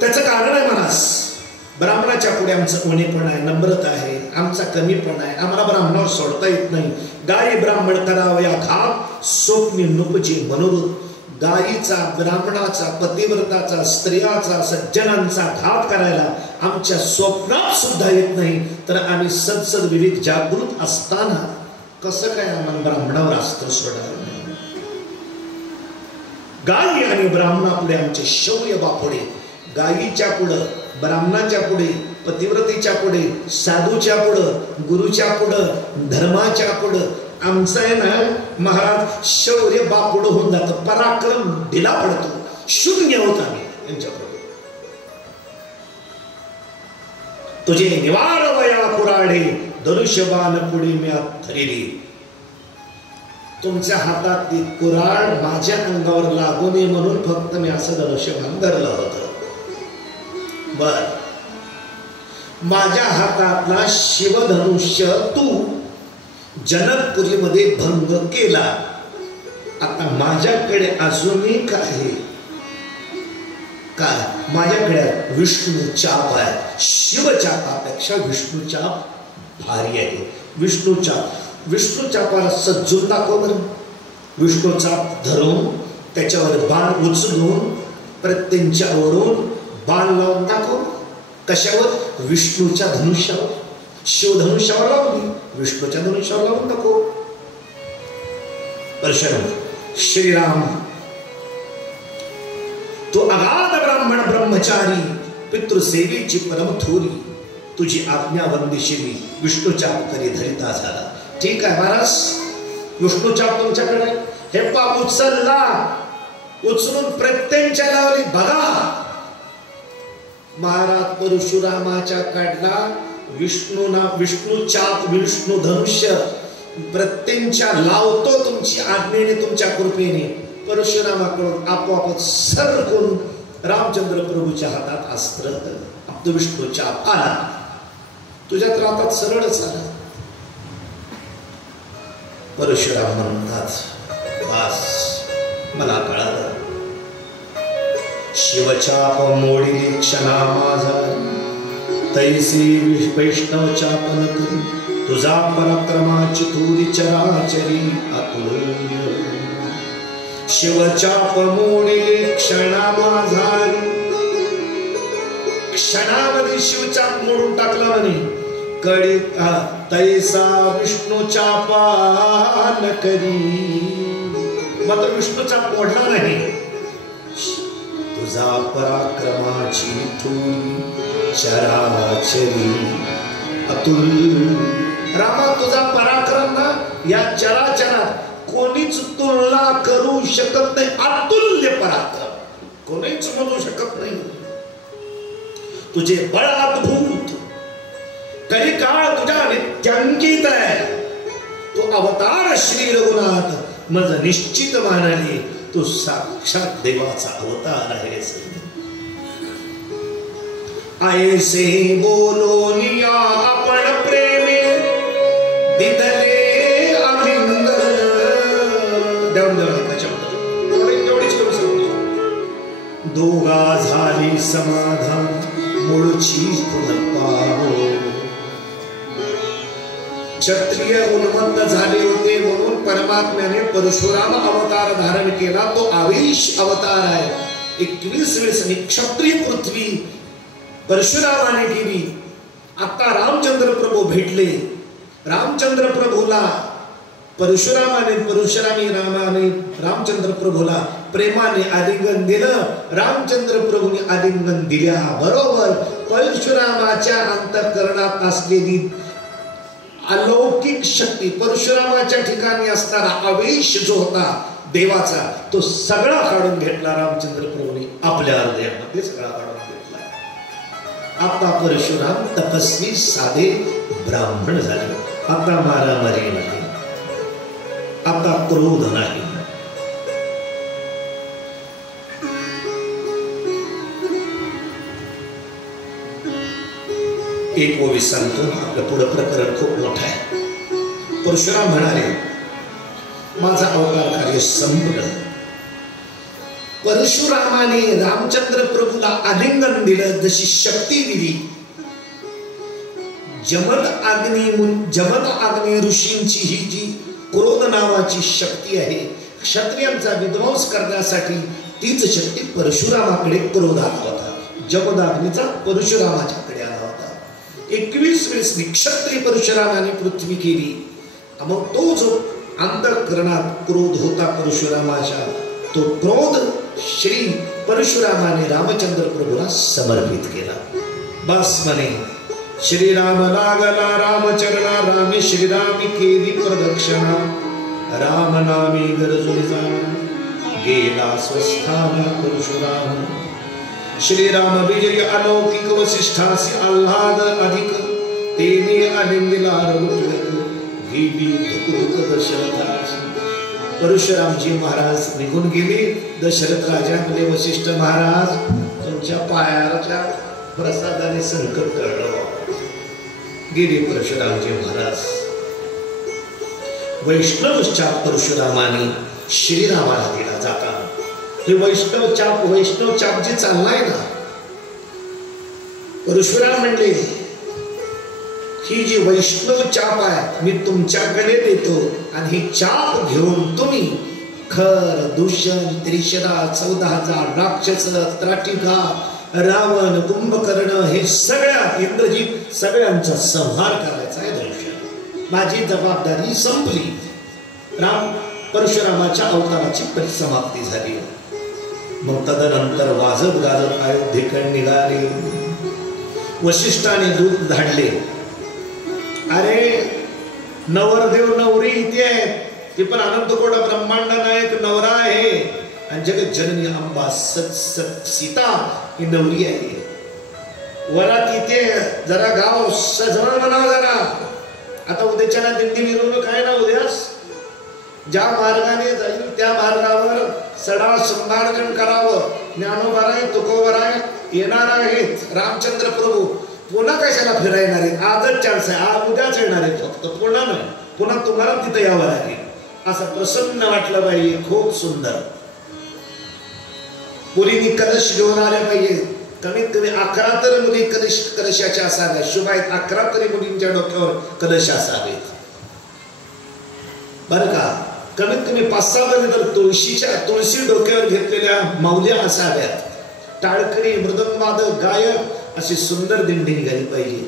त्याचं कारण आहे मनास. ब्राह्मणाच्या पुढे आमचं उणेपण आहे, नम्रता आहे, आमचा कमीपण आहे, आम्हाला ब्राह्मणावर सोडता येत नाही. गायी ब्राह्मण करावया घात, स्वप्नी नुपजे मनोरथ. गायीचा, ब्राह्मणाचा, पतिव्रताचा, स्त्रियाचा, सज्जनांचा घात करायला आमच्या स्वप्नात सुद्धा येत नाही, तर आम्ही सदसद विवेक जागृत असताना कसं काय आम्हाला ब्राह्मणावर अस्त्र सोडायला नाही? गायी आणि ब्राह्मणापुढे आमचे शौर्य बापुढे. गायीच्या पुढं, ब्राह्मणाच्या पुढे, पतिव्रतेच्या पुढे, साधूच्या पुढं, गुरुच्या पुढं, धर्माच्या पुढं आमचं आहे ना महाराज शौर्य बापुढं होऊन जातं. पराक्रम ढिला पडतो, शून्य होत आम्ही यांच्यापुढे. तुझे निवार वया कुराडे, धनुष्यबाण पुढे मी धरिली. तुमच्या हातातली कुराड माझ्या अंगावर लागू नये म्हणून फक्त मी असं धनुष्यबाण धरलं होतं. बर, माझ्या हातातला शिवधनुष्य तू जनकपुरीमध्ये भंग केला. आता माझ्याकडे अजूनही काय? माझ्याकडे विष्णू चाप आहे. शिवचापापेक्षा विष्णू चाप भारी आहे. विष्णू चापाला सज्जून दाखव बरं. विष्णू चाप धरून त्याच्यावर बाण उचलून प्रत्यंच्यावरून बाण लावून दाखव. कशावर? विष्णूच्या धनुष्यावर. शिवधनुष्यावर लावली, विष्णूच्या धनुष्यावर लावून दाखव. परशुराम, श्रीराम तू अगाध ब्राह्मण ब्रह्मचारी, पितृसेवेची परमथोरी, तुझी आज्ञा वंदिशिवी विष्णूचाप करी धरिता झाला. ठीक आहे महाराज, विष्णूचाप तुमच्याकडे. हे पाप उचलला, उचलून प्रत्यंच्या लावली. बघा महाराज परशुरामाच्या काढला विष्णू चाप, विष्णू धनुष्य प्रत्यंच्या लावतो तुमची आज्ञेने, तुमच्या कृपेने. परशुरामाकडून आपोआपच सरकून रामचंद्र प्रभूच्या हातात अस्त्र आपलं विष्णू चाप आला. तुझ्या तर हातात सरळच आला. परशुराम म्हणतात, बस मला कळालं. शिवचाप मोडिले क्षणा माझा, तैसी वैष्णव चापन करी, तुझा पराक्रमाची थोरी चराचरी अतुल्य. शिवचाप मोडिले क्षणा माझा, क्षणामध्ये शिवचाप मोडून टाकला म्हणे. कडी तैसा विष्णूच्या पान करी, मात्र विष्णूचा पोडला नाही. तुझा पराक्रमाची थोरी चराचरी अतुल. रामा तुझा पराक्रम ना या चराचरात कोणीच तुलना करू शकत नाही. अतुल्य पराक्रम कोणीच म्हणू शकत नाही. तुझे बळ अद्भुत, कधी काळ तुझ्या नित्यांकित आहे. तो अवतार श्री रघुनाथ मज निश्चित मानाने तू साक्षात देवाचा अवतार आहेस. ऐसे बोलोनिया आपण प्रेमे दिदले अभिंग. एवढीच करू शकतो. दोघा झाली समाधान मूळची पुनर्पाहो. क्षत्रिय उन्मत्त झाले होते म्हणून परमात्म्याने परशुराम अवतार धारण केला. तो आवेश अवतार आहे. 21 वेळेस क्षत्रिय पृथ्वी परशुरामाने केली. आता रामचंद्र प्रभू भेटले. रामचंद्र प्रभूला परशुरामाने रामचंद्र प्रभूला प्रेमाने आलिंगन दिलं. रामचंद्र प्रभूने आलिंगन दिल्या बरोबर परशुरामाच्या अंतःकरणात असलेली अलौकिक शक्ती, परशुरामाच्या ठिकाणी असणारा आवेश जो होता देवाचा, तो सगळा काढून घेतला रामचंद्र प्रभूने आपल्या हृदयामध्ये सगळा काढून घेतला. आता परशुराम तपस्वी साधे ब्राह्मण झाले. आता मारामारी नाही, आता क्रोध नाही. एक ओवी सांगतो. आपलं पुढं प्रकरण खूप मोठं आहे. परशुराम म्हणाले माझा अवतार कार्य संपलं. परशुरामाने रामचंद्र प्रभूला आलिंगन दिलं, जशी शक्ती दिली. जमद अग्नी ऋषींची ही जी क्रोध नावाची शक्ती आहे, क्षत्रियांचा विध्वंस करण्यासाठी तीच शक्ती परशुरामाकडे क्रोध आला होता. जमदाग्नीचा परशुरामाच्याकडे आला होता. 21 वेळेस क्षत्रिय परशुरामाने पृथ्वी केली. मग तो जो अंतःकरणात क्रोध होता परशुरामाच्या, तो क्रोध श्री परशुरामाने रामचंद्र प्रभूला समर्पित केला. बस म्हणे श्रीराम लागला रामचरणा, रामे श्रीरामी केली प्रदक्षिणा. राम नामी गरजून जाणा, गेला स्वस्थाना परशुराम. श्रीराम विजय अलौकिक वसिष्ठासी आल्हाद अधिक, तेने आलिंगिला रघुकुल गेली धुक दशरथाची. परशुरामजी महाराज निघून गेले. दशरथ राजाकडे वसिष्ठ महाराज तुमच्या पायाच्या प्रसादाने संकट टळलं. गेले परशुरामजी महाराज. वैष्णव चाप परशुरामाने श्रीरामाला दिला जाता. हे वैष्णव चाप जे चाललाय ना, परशुराम म्हणले ही जी वैष्णव चाप आहे मी तुमच्याकडे देतो, आणि ही चाप घेऊन तुम्ही खर, दूषण, त्रिशरा, 14,000 राक्षस, त्राटिका, रावण, कुंभकर्ण, हे सगळ्या इंद्रजित सगळ्यांचा संहार करायचा आहे. दूषण माझी जबाबदारी संपली. परशुरामाच्या अवताराची परिसमाप्ती झाली. मग तदनंतर वाजत गाजत अयोध्येकडे निघाले. वशिष्ठाने दूत धाडले. अरे नवरदेव नवरी इथे आहेत, ती पण अनंतकोट ब्रह्मांड नायक नवरा आहे, आणि जगत जननी अंबा सीता ही नवरी आहे. वरात इथे जरा गाव सजवण म्हणावं जरा. आता उद्याच्याला दिंडी मिरवणूक आहे ना, उद्यास ज्या मार्गाने जाईल त्या मार्गावर सडा संभाषण करावं. ज्ञानोबाराय तुकोबाराय येणार आहेत. रामचंद्र प्रभू पुन्हा कशाला फिरायणार आहेत? आजच चान्स आहे, आज उद्याच येणार आहेत फक्त, पुन्हा नाही. पुन्हा तुम्हाला तिथे यावं लागेल. असं प्रसन्न वाटलं पाहिजे. खूप सुंदर. मुलींनी कलश घेऊन आल्या पाहिजे. कमीत कमी 11 तर मुली कलशाच्या असाव्या. शुभ आहेत 11 तरी मुलींच्या डोक्यावर कलश असावेत बरं का. कमीत कमी 5-6 तर तुळशी डोक्यावर घेतलेल्या माऊल्या असाव्यात. टाळकरी, मृदंगवादक, गायक अशी सुंदर दिंडी निघाली पाहिजे.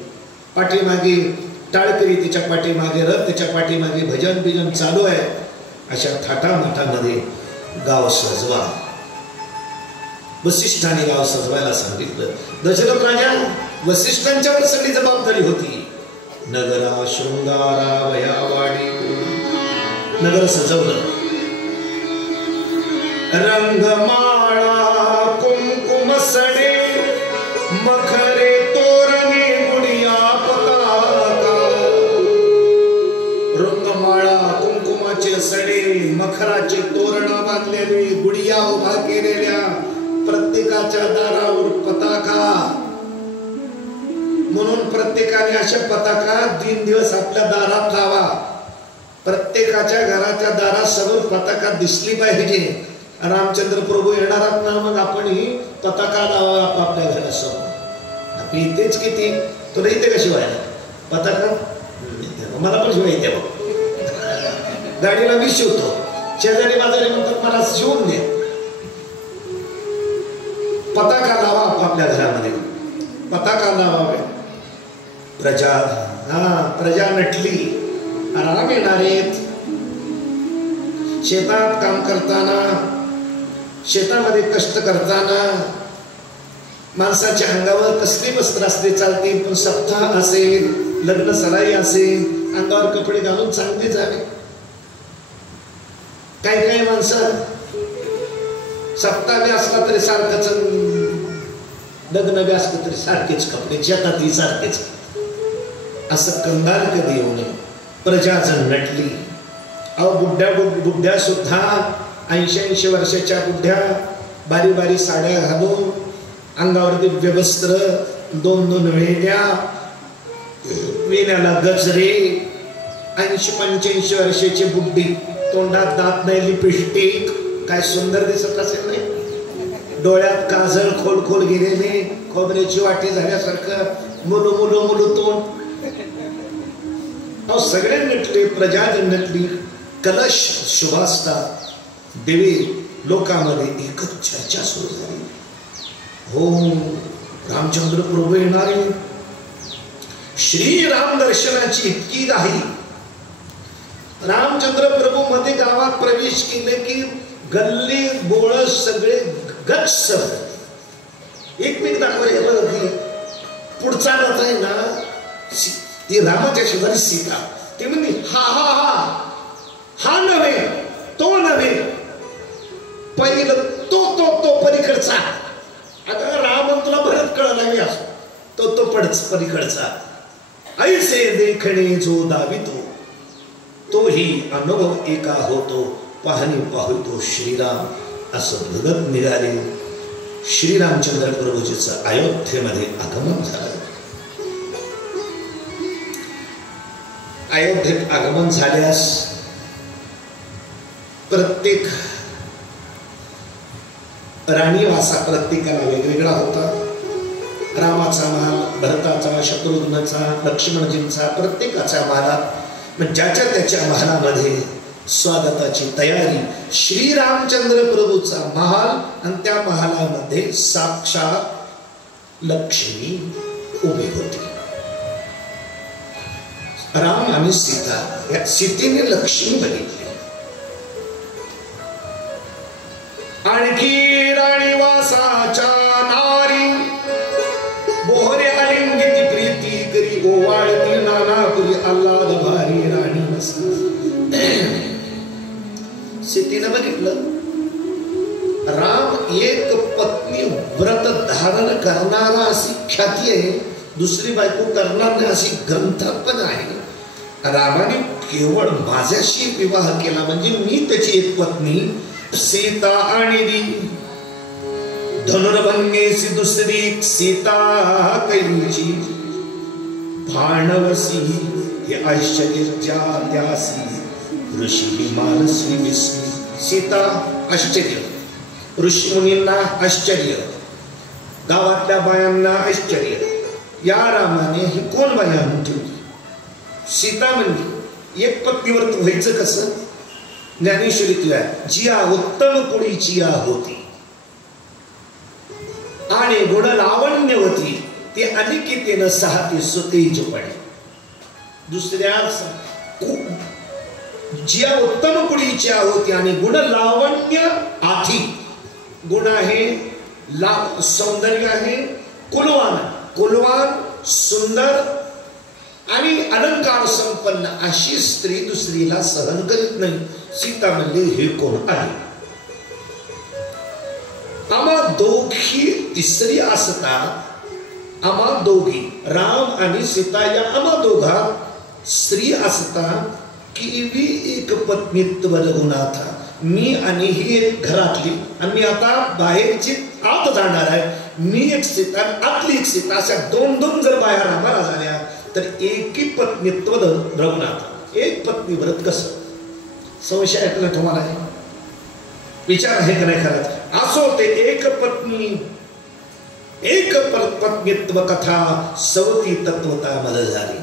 पाठीमागे टाळकरी, तिच्या पाठीमागे रथ, त्याच्या पाठीमागे भजन बिजन चालू आहे. अशा थाटामाटामध्ये गाव सजवा. वसिष्ठाने गाव सजवायला सांगितलं. दशरथ राजा वसिष्ठांच्यावर सगळी जबाबदारी होती. नगरा शृंगारा वयावाडी, नगर सजवलं. रंगमाळा कुंकुम सडे, मखरे तोरणे गुडिया पताका. रंगमाळा कुंकुमाचे सडे, मखराचे तोरण बांधलेले, गुडिया उभा केलेल्या, प्रत्येकाच्या दारावर पताका. म्हणून प्रत्येकाने अशा पताका 3 दिवस आपल्या दारात लावा. प्रत्येकाच्या घराच्या दारासमोर पताका दिसली पाहिजे. रामचंद्र प्रभू येणारात ना, मग आपण ही पताका लावा आपल्या घरासमोर. आपली इथेच किती, तुला इथे कशी व्हायला पताका? मला पण शिवाय येते. गाडीला मी शिवतो, शेजारी बाजारी म्हणतात मला शिवून दे. पताका लावा आपल्या घरामध्ये, पताका लावावे. प्रजा नटली. राम येणारेत. शेतात काम करताना, शेतामध्ये कष्ट करताना माणसाच्या अंगावर कसली वस्त्र असते चालते, पण सप्ताह असेल, लग्न सराई असेल, अंगावर कपडे घालून चांगले जावे. काही काही माणसं सप्ताह बी असला तरी सारखंच, लग्न बी असलं तरी सारखेच कपडे, शेतातही सारखेच. असं कंगाल कधी येऊ नये. प्रजा जण नटली. बुड्ढ्या सुद्धा 80-80 वर्षाच्या बुड्ढ्या बारी बारी साड्या घालून, अंगावर दिव्य वस्त्र, 2-2 वेण्या, वेण्याला गजरे. 80-85 वर्षाची बुड्ढी, तोंडात दात नाही, लिपस्टिक, काय सुंदर दिसत असेल नाही. डोळ्यात काजळ खोल खोल गेलेले, खोबऱ्याची वाटी झाल्यासारखं, मुलू तोंड. सगळे नटले. प्रजा नटली. कलश शुभासता देवी लोकांमध्ये एकच चर्चा सुरू झाली. हो, रामचंद्र प्रभू येणारे. श्रीराम दर्शनाची इतकी घाई. रामचंद्र प्रभू मध्ये गावात प्रवेश केले की गल्ली बोळ सगळे गच्च. एकमेक दाखवायला पुढचा रथ आहे ना, ती रामाच्या शेजारी सीता. ती म्हणली हा हा हा हा नव्हे, तो नव्हे, पहिलं तो पलीकडचा. आता राम तुला भरत कळला मी असो, तो पलीकडचा. ऐसे देखणे जो दावितो, तोही अनुभव एका होतो. पाहणी पाहतो श्रीराम. असं भगत निघाले. श्रीरामचंद्र प्रभूजीचं अयोध्येमध्ये आगमन झालं. अयोध्येत आगमन झाल्यास प्रत्येक राणीवासा प्रत्येकाला वेगवेगळा होता. रामाचा महाल, भरताचा, शत्रुघ्नचा, लक्ष्मणजींचा, प्रत्येकाच्या महालात, ज्याच्या त्याच्या महालामध्ये स्वागताची तयारी. श्रीरामचंद्र प्रभूचा महाल आणि त्या महालामध्ये साक्षात लक्ष्मी उभी होती. राम आणि सीता, या सीतेने लक्ष्मी बघितली. आणखी राणीवासाच्या नारी बोहऱ्या लिंगिती प्रीती करी ओवाळती नानापुरी आल्हाद भारी राणी वसा. सीतेने बघितलं राम एक पत्नी व्रत धारण करणारा अशी ख्याती आहे, दुसरी बायको करणार नाही अशी ग्रंथात पण आहे. रामाने केवळ माझ्याशी विवाह केला म्हणजे मी त्याची एक पत्नी. सीता आणि धनुर्भंगेसी दुसरी सीता कैची भाणवसी हे आश्चर्य त्यासी ऋषी मानसी विस्मी. सीता आश्चर्य, ऋषी मुनींना आश्चर्य, गावातल्या बायांना आश्चर्य. या रामाने ही कोण बाई आणून ठेवली? सीता म्हणली एक पत्नीवर व्हायचं कसं? ज्ञानेश्वरीतल्या जिया उत्तम कुळीची होती आणि गुण लावण्यवती ती अनिकेतेनं 6 ते सुतेज पडे. दुसऱ्या ज्या उत्तम कुडीच्या होती आणि गुण लावण्य आधी. गुण आहे, सौंदर्य आहे, कुलवान सुंदर आणि अलंकार संपन्न अशी स्त्री दुसरीला सहन करीत नाही. सीता म्हणली हे कोण आहे? आम्हा दोघी तिसरी असता, आम्हा दोघी राम आणि सीता या आम्हा दोघात स्त्री असता की एक पत्नीत्व रघुनाथा. मी आणि ही एक घरातली आणि मी आता बाहेरची आत जाणार आहे. मी एक सीता, आतली एक सीता, अशा दोन जर बाहेर आम्हाला झाल्या तर एकी पत्नीत्व रघुनाथ. एक पत्नी व्रत कसं? संशय ऐकला तुम्हाला? विचार आहे का नाही करत? असो ते एक पत्नी एक पत्नीत्व कथा सवती तत्वता मला झाली.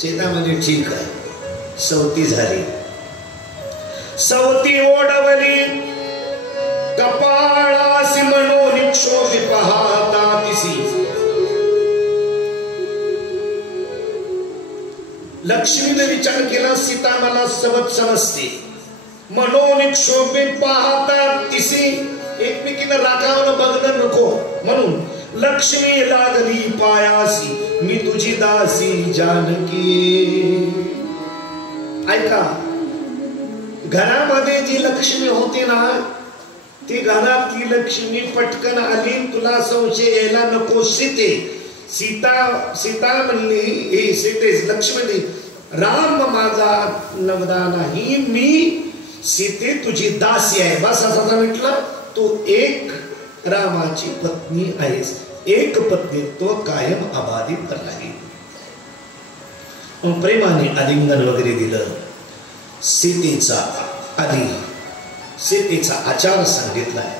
सीता म्हणजे ठीक आहे, सवती झाली. सवती ओढवली कपाळासी मनोनिक्षोभी पाहता तिसी. लक्ष्मीने विचार केला सीता मला सवत समजते. मनोनिक्षोभी पाहता तिसी, एकमेकीनं राखावं बघणं नको म्हणून लक्ष्मी लागली पायासी मी तुझी दासी जानकी. ऐका, घरामध्ये जी लक्ष्मी होती ना, ती घरातली लक्ष्मी पटकन आली. तुला संशय यायला नको सीते. सीता म्हणली, हे सीते लक्ष्मी, राम माझा नवरा नाही, मी सीते तुझी दासी आहे. बस असा म्हटलं, तू एक रामाची पत्नी आहेस. एक पत्नीत्व कायम अबाधित राहील. प्रेमाने आलिंगन वगैरे दिलं. सीतेचा आधी सीतेचा आचार सांगितलाय.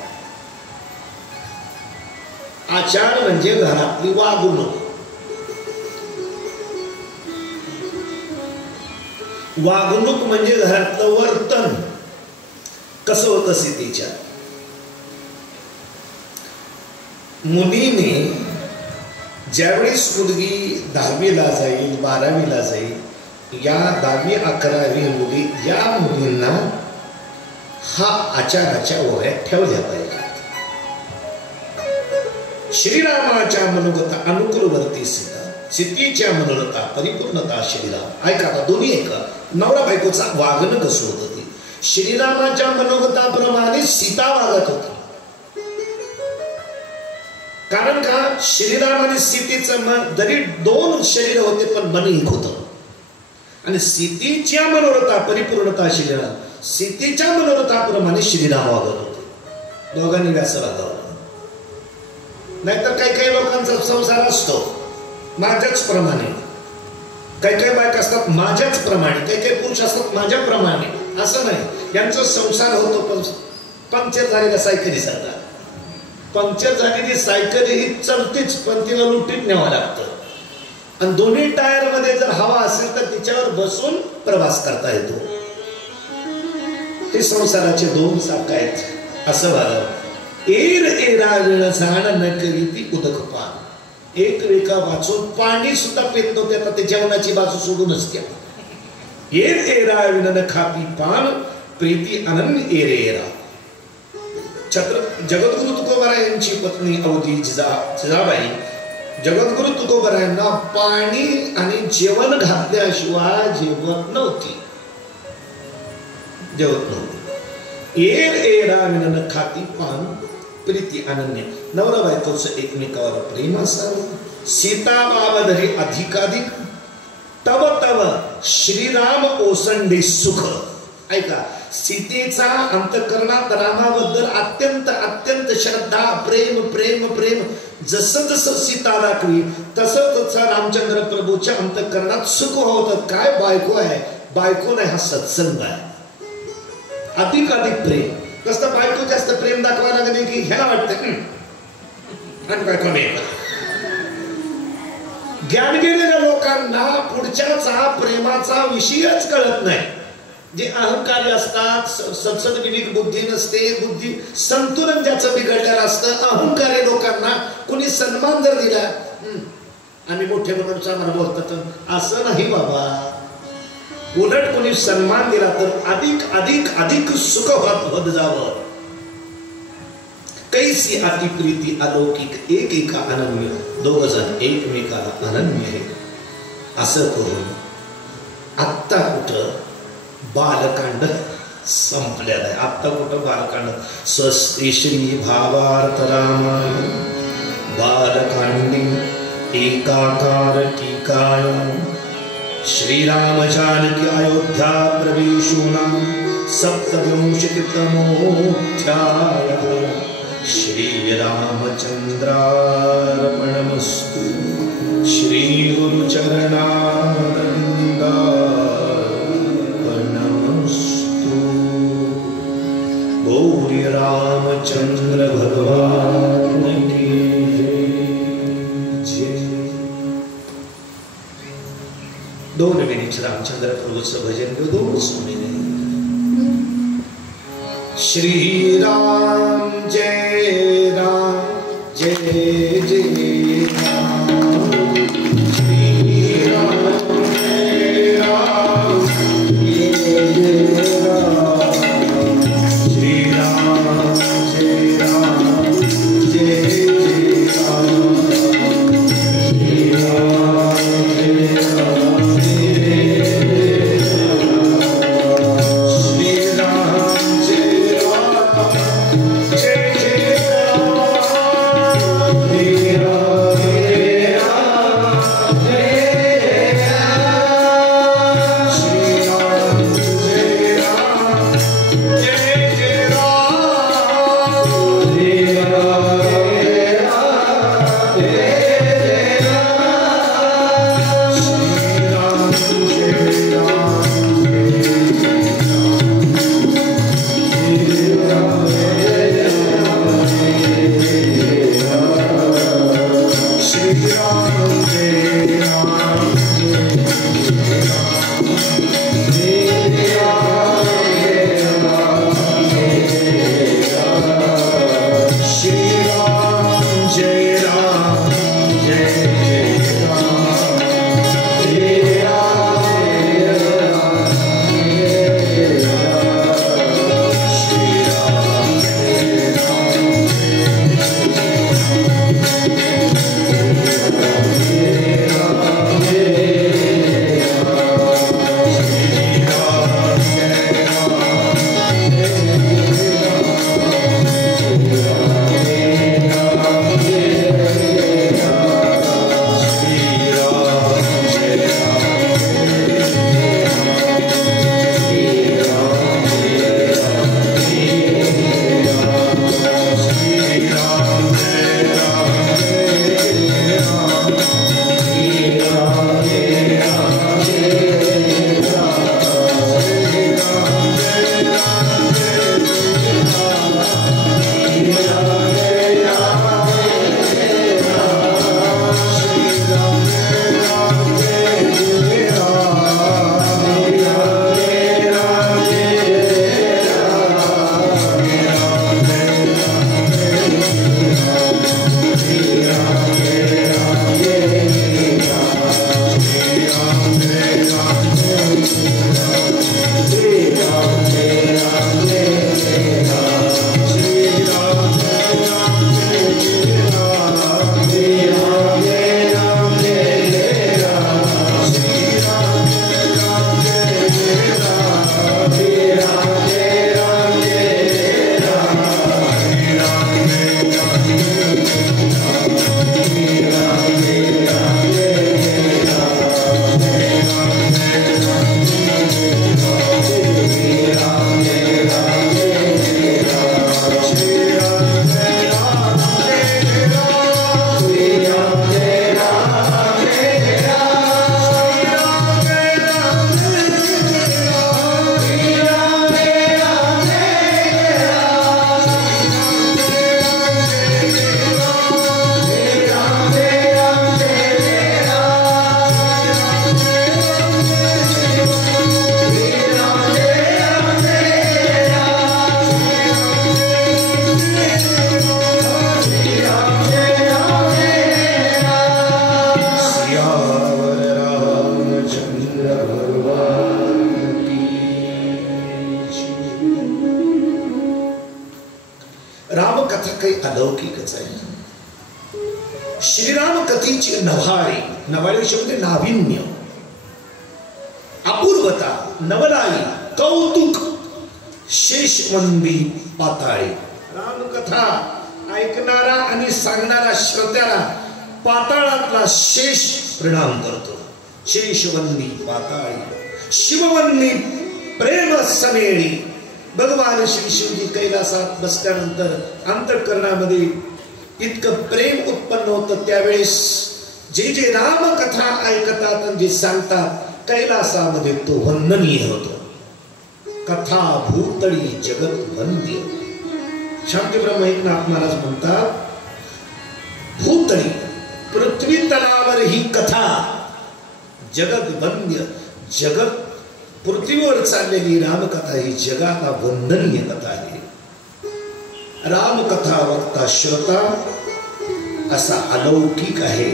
आचार म्हणजे घरातली वागणूक. वागणूक म्हणजे घरातलं वर्तन कसं होतं सीतेच्या. मुलीने ज्यावेळेस मुलगी 10वीला जाईल, 12वीला जाईल, या 10वी 11वी मुली, या मुलींना हा आचाराच्या वह्यात ठेवल्या पाहिजेत. श्रीरामाच्या मनोगता अनुकूलवर्ती सीता, सीतेच्या मनोगता परिपूर्णता श्रीराम. ऐका आता दोन्ही ऐका. नवरा बायकोचा वागणं कसं होतं ते. श्रीरामाच्या मनोगताप्रमाणे सीता वागत होती. कारण का, श्रीराम आणि सीतेचं मन जरी 2 शरीर होते पण मन एक होतं. आणि सीतेच्या मनोरथा परिपूर्णता श्रीराम, सीतेच्या मनोरथाप्रमाणे श्रीराम वागत होते. दोघांनी व्यास वागावं. नाहीतर काही लोकांचा संसार असतो माझ्याच प्रमाणे, काही बायका असतात माझ्याच प्रमाणे, काही पुरुष असतात माझ्या प्रमाणे. असं नाही, यांचा संसार होतो पण पंक्चर झालेल्या सायकली सारखा. पंक्चर झालेली सायकल ही चलतीच पण तिला लुटीत न्यावं लागतं. आणि दोन्ही टायर मध्ये जर हवा असेल तर तिच्यावर बसून प्रवास करता येतो. हे संसाराचे 2 चाक आहेत. असं वागावं. एर एरा वेळ झाड न करी ती उदक पान. एक रेखा वाचून पाणी सुद्धा पेत नव्हते, आता ते जेवणाची बाजू सोडूनच घ्या. एर एरा विन खापी पान प्रीती अनन्य एर एरा. जगद्गुरु तुकोबारायांची पत्नी अवधी जिजाबाई जगद्गुरु तुकोबारायांना पाणी आणि जेवण घातल्याशिवाय जेवत नव्हती. एर एरा विन खाती पान प्रीती अनन्य. नवरा बायकोचं एकमेकावर प्रेम असावं. सीता बाबधरी अधिकाधिक तव तव श्रीराम ओसंडे सुख. ऐका, सीतेचा अंतःकरणात रामाबद्दल अत्यंत अत्यंत श्रद्धा, प्रेम प्रेम प्रेम. जसं जसं सीता दाखवी तसं तसं रामचंद्र प्रभूच्या अंतःकरणात सुख होतं. काय बायको आहे, बायको नाही, हा सत्संग आहे. अधिकाधिक प्रेम. कसं बायको जास्त प्रेम दाखवायला लागली की ह्याला वाटतं आणि बायको नाही. ज्ञान गेलेल्या लोकांना पुढच्याचा प्रेमाचा विषयच कळत नाही. जे अहंकारी असतात, सत्सद विवेक बुद्धी नसते, बुद्धी संतुलन ज्याचं बिघडलेलं असतं. अहंकारी लोकांना कोणी सन्मान जर दिला आम्ही मोठे म्हणून आम्हाला बोलतात, असं नाही बाबा. उलट कोणी सन्मान दिला तर अधिक अधिक अधिक सुख होत जावं. कैसी अति प्रीती अलौकिक एकेका अनन्य, दोघ जण एकमेकाला अनन्य आहे. असं करून आत्ता कुठं बालकांड संपलेलं आहे. आत्ता कुठं बालकांड. स्वस्ति श्री भावार्थ रामायण बालकांडी एकाकार टीकायां श्रीराम जानकी अयोध्या प्रवेशोनां सप्तविंशतितमोऽध्यायः. श्रीरामचन्द्रार्पणमस्तु. श्री गुरुचरणारविन्दार्पणमस्तु. गौरी रामचंद्र भगवान की जय. 2 मिनिट रामचंद्र प्रभूचं भजन घेऊ. 2 मिनिट. श्री राम जय राम जय जय राम. श्री राम जय राम जय जय राम. श्री राम जय राम जय जय राम. श्री राम जय राम जय जय राम. रामकथा काही अलौकिकच आहे. श्रीराम कथेची नव्हाळी, नव्हाळी शब्द नाविन्य, अपूर्वता, नवलाई, कौतुक, शेषवंदी पाताळी. रामकथा ऐकणारा आणि सांगणारा श्रोत्याला पाताळातला शेष प्रणाम करतो. शेषवंदी पाताळी, शिववंदी प्रेम समेळी. भगवान श्री शिवजी कैलासात बसल्यानंतर अंतःकरणामध्ये इतकं प्रेम उत्पन्न होतं. त्यावेळेस जे जे रामकथा ऐकतात आणि जे सांगतात कैलासामध्ये तो वंदनीय होतो. कथा भूतळी जगत वंद्य. शांतीब्रह्म एकनाथ महाराज म्हणतात, भूतळी पृथ्वी तलावर ही कथा जगत वंद्य. जगत पृथ्वीवर चाललेली रामकथा ही जगाला वंदनीय कथा आहे. रामकथा वक्ता श्रोता असा अलौकिक आहे.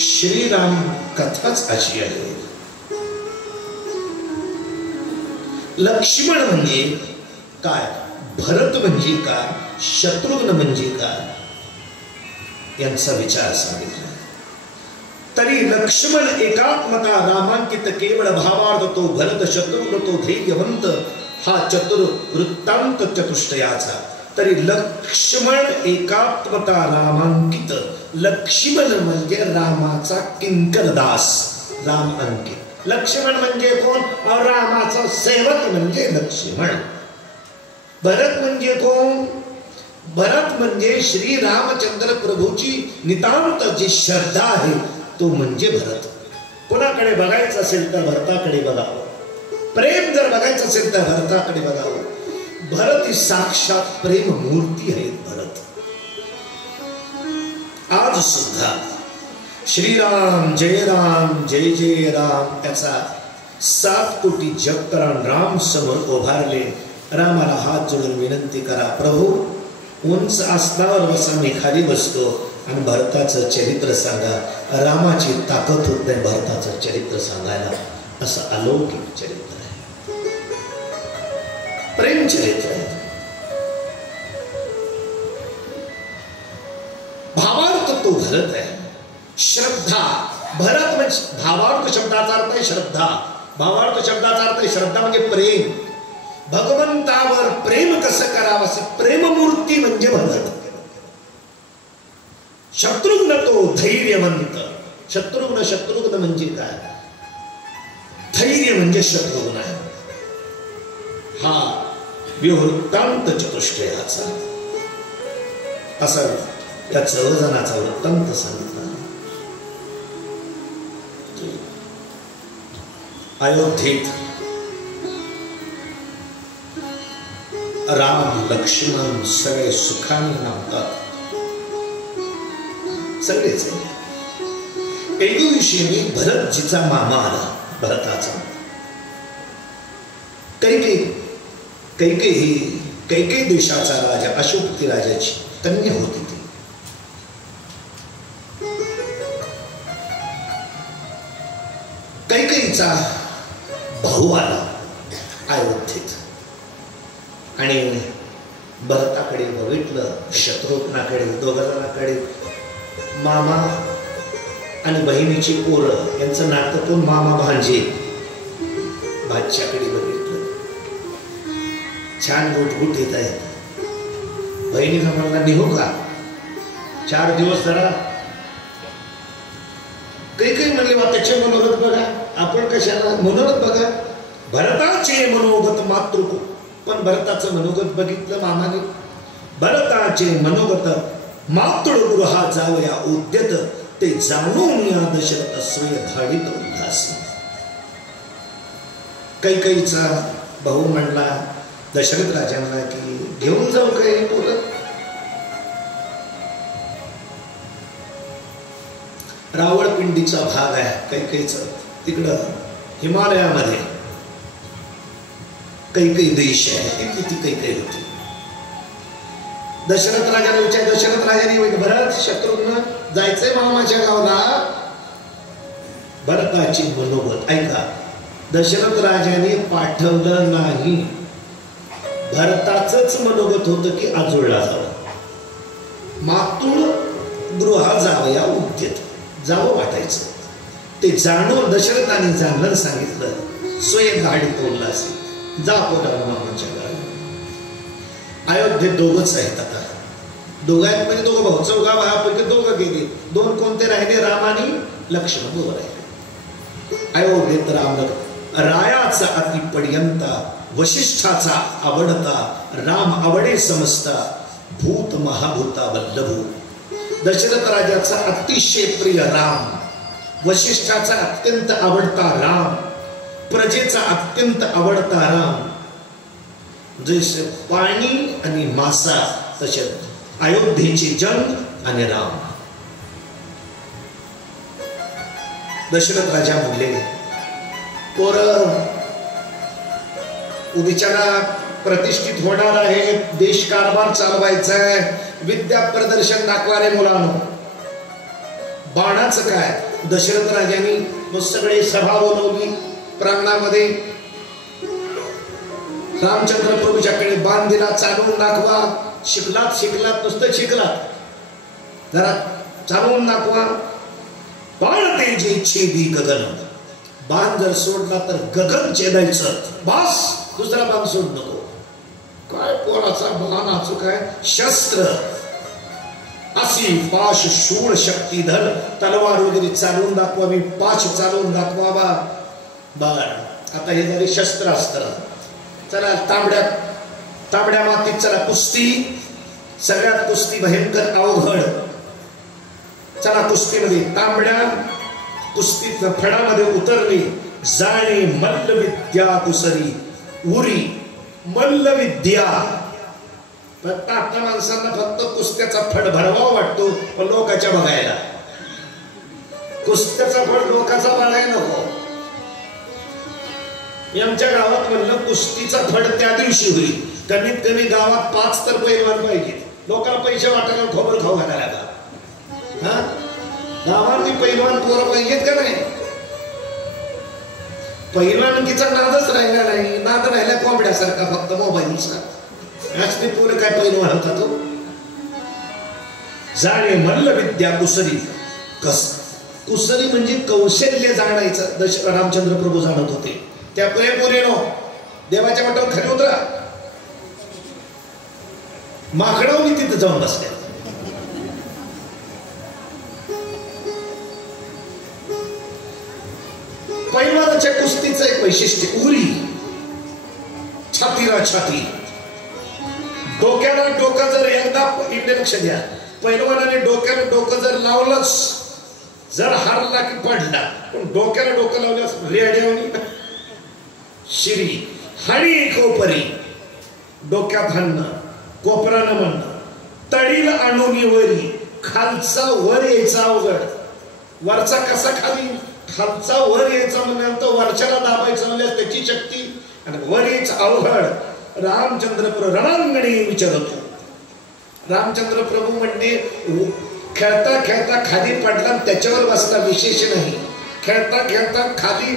श्रीराम कथाच अशी आहे. लक्ष्मण म्हणजे काय, भरत म्हणजे काय, शत्रुघ्न म्हणजे काय यांचा विचार सांगितला. तरी लक्ष्मण एकात्मता रामांकित केवळ भावार्थ तो भरत शत्रुघ्न तो धैर्यवंत हा चतुर वृत्तांत चतुष्टयाचा. तरी लक्ष्मण एकात्मता रामांकित. लक्ष्मण म्हणजे रामाचा किंकरदास, राम अंकित. लक्ष्मण म्हणजे कोण, रामाचा सेवक म्हणजे लक्ष्मण. भरत म्हणजे कोण, भरत म्हणजे श्री रामचंद्र प्रभूची नितांत जी श्रद्धा आहे तो म्हणजे भरत. कोणाकडे बघायचं असेल तर भरताकडे बघावं. प्रेम जर बघायचं असेल तर भरताकडे बघावं. भरत ही साक्षात प्रेम मूर्ती आहे. भरत आज सुद्धा श्रीराम जय राम जय जय राम त्याचा 7 कोटी जपकरान राम समोर उभारले. रामाला हात जोडून विनंती करा, प्रभू उंच आसनावर बसा, मी खाली बसतो आणि भरताचं चरित्र सांगा. रामाची ताकद होत नाही भरताचं चरित्र सांगायला. असं अलौकिक चरित्र आहे, प्रेम चरित्र आहे. भावार्थ तो भरत आहे. श्रद्धा, भरत म्हणजे भावार्थ शब्दाचा अर्थ आहे श्रद्धा. भावार्थ शब्दाचा अर्थ आहे श्रद्धा म्हणजे प्रेम. भगवंतावर प्रेम कसं करावं असं प्रेममूर्ती म्हणजे भरत. शत्रुघ्न तो धैर्यवंत. शत्रुघ्न म्हणजे काय, धैर्य म्हणजे शत्रुघ्न आहे. हा विवृत्तांत चतुष्टयाचा असा त्या 14 जणांचा वृत्तांत सांगितला. अयोध्येत राम लक्ष्मण सगळे सुखाने नांदतात, सगळेच. एके दिवशी भरतजीचा मामा आला, भरताचा. कैकेयी देशाचा राजा, अशोक राजाची कन्या होती ती. कैकेयीचा भाऊ आला अयोध्येत आणि भरताकडे बघितलं, शत्रुघ्नाकडे, दोघांकडे. मामा आणि बहिणीची पोरं यांचं नातं पण मामा भांजे. भाच्याकडे बघितलं, छान गुटगुट येत आहे. बहिणीला म्हणला, निघू का 4 दिवस जरा. काही म्हणले, वा त्याचे मनोगत बघा, आपण कशाला मनोगत बघा. भरताचे मनोगत मातृ. पण भरताचं मनोगत बघितलं मामाने. भरताचे मनोगत मातृगृहा जावया उद्यत, ते जाणून या दशरथ स्वय धाडित उल्हासी. कैकेयीचा भाऊ म्हणला दशरथ राजांना की घेऊन जाऊ काय पोरं. रावळपिंडीचा भाग आहे कैकेयीचा, तिकडं हिमालयामध्ये कैकेयी देश आहे, ती कैकेयी होती. दशरथ राजाला विचार, दशरथ राजाने भरत शत्रुघ्न जायचंय मामाच्या गावाला. भरताची मनोगत ऐका, दशरथ राजाने पाठवलं नाही. भरताचंच मनोगत होतं की आजोळला जावं. मातुळ गृहा जावया उद्यत, जावं वाटायचं. ते जाणून दशरथाने जाणलं सांगितलं, स्वयं गाडी तोडला असेल, जा मामाच्या गाडी. अयोध्येत दोघच आहेत आता, दोघं आहेत म्हणजे दोघं भाऊ, 14 भावापैकी दोघं गेले, 2 कोणते राहिले, राम आणि लक्ष्मण दोघं राहिले. अयोध्येत राम रायाचा अतिपर्यंता, वशिष्ठाचा आवडता, राम आवडे समजता, भूत महाभूता वल्लभू. दशरथ राजाचा अतिशय प्रिय राम, वशिष्ठाचा अत्यंत आवडता राम, प्रजेचा अत्यंत आवडता राम. जसे पाणी आणि मासा तसे अयोध्येचे जंग आणि राम. दशरथ राजा म्हणले, पोर उद्याच्याला प्रतिष्ठित होणार आहे, देश कारभार चालवायचा आहे, विद्या प्रदर्शन दाखवारे मुलांनो. बाणाचं काय, दशरथ राजांनी मग सगळे सभा बोलवली प्रांगणामध्ये. रामचंद्र प्रभूच्याकडे बाण दिला, चालवून दाखवा. शिकलात नुसतं शिकलात, जरा चालवून दाखवा. बाण तेजे छेदी गगन, बाण जर सोडला तर गगन छेदायचं, बस दुसरा बाण सोड नको. काय पोराचा बाणाचं काय शस्त्र, अशी पाश शूळ शक्तीधर, तलवार वगैरे चालवून दाखवावी, पाश चालवून दाखवावा. बर आता हे झाले शस्त्र अस्त्र. चला तांबड्या मातीत चला कुस्ती. सगळ्यात कुस्ती भयंकर अवघड. चला कुस्तीमध्ये तांबड्या कुस्तीत फडामध्ये उतरली. जाणे मल्लविद्या कुसरी उरी मल्लविद्या. फक्त आपल्या माणसांना फक्त कुस्त्याचा फड भरवा वाटतो, पण लोकांच्या बघायला. कुस्त्याचा फड लोकांचा बघायला नको. आमच्या गावात म्हणलं कुस्तीचा फड त्या दिवशी होईल, कमीत कमी गावात 5 तर पैलवान पाहिजे. लोकांना पैसे वाटायला खोबरं खाऊ घालायला. हा गावातली पैलवान पोरं पाहिजेत का नाही? पैलवानकीचा नादच राहिला नाही. नाद राहिला कोंबड्यासारखा फक्त मोबाईलचा. राजनी पोरं काय पैलवान होता तो. जाणे मल्लविद्या कुसरी. कुसरी म्हणजे कौशल्य जाणायचं. रामचंद्र प्रभू जाणत होते. त्या पोरेनो देवाच्या मठावर खाली उतरा. माकडावनी तिथे जाऊन बसल्या. पैलवानाच्या कुस्तीचं एक वैशिष्ट्य, उरी, छातीला छाती. डोक्याला डोकं जर एकदा, इकडे लक्ष द्या, पैलवानाने डोक्याला डोकं जर लावलंच, जर हारला की पडला, पण डोक्याला डोकं लावल्यास रेड्यावनी शिरी हाणी कोपरी. डोक्यात हाणणं, कोपरानं म्हणणं, तळीला आणून वरी. खालचा वर यायचा अवघड. वरचा कसा खाली, खालचा वर यायचा म्हणजे वरच्याला दाबायचं म्हणजे त्याची शक्ती, आणि वर यायचं अवघड. रामचंद्र प्रभू रणांगणी विचारतो. रामचंद्र प्रभू म्हणजे खेळता खेळता खाली पडला, त्याच्यावर बसला, विशेष नाही. खेळता खेळता खाली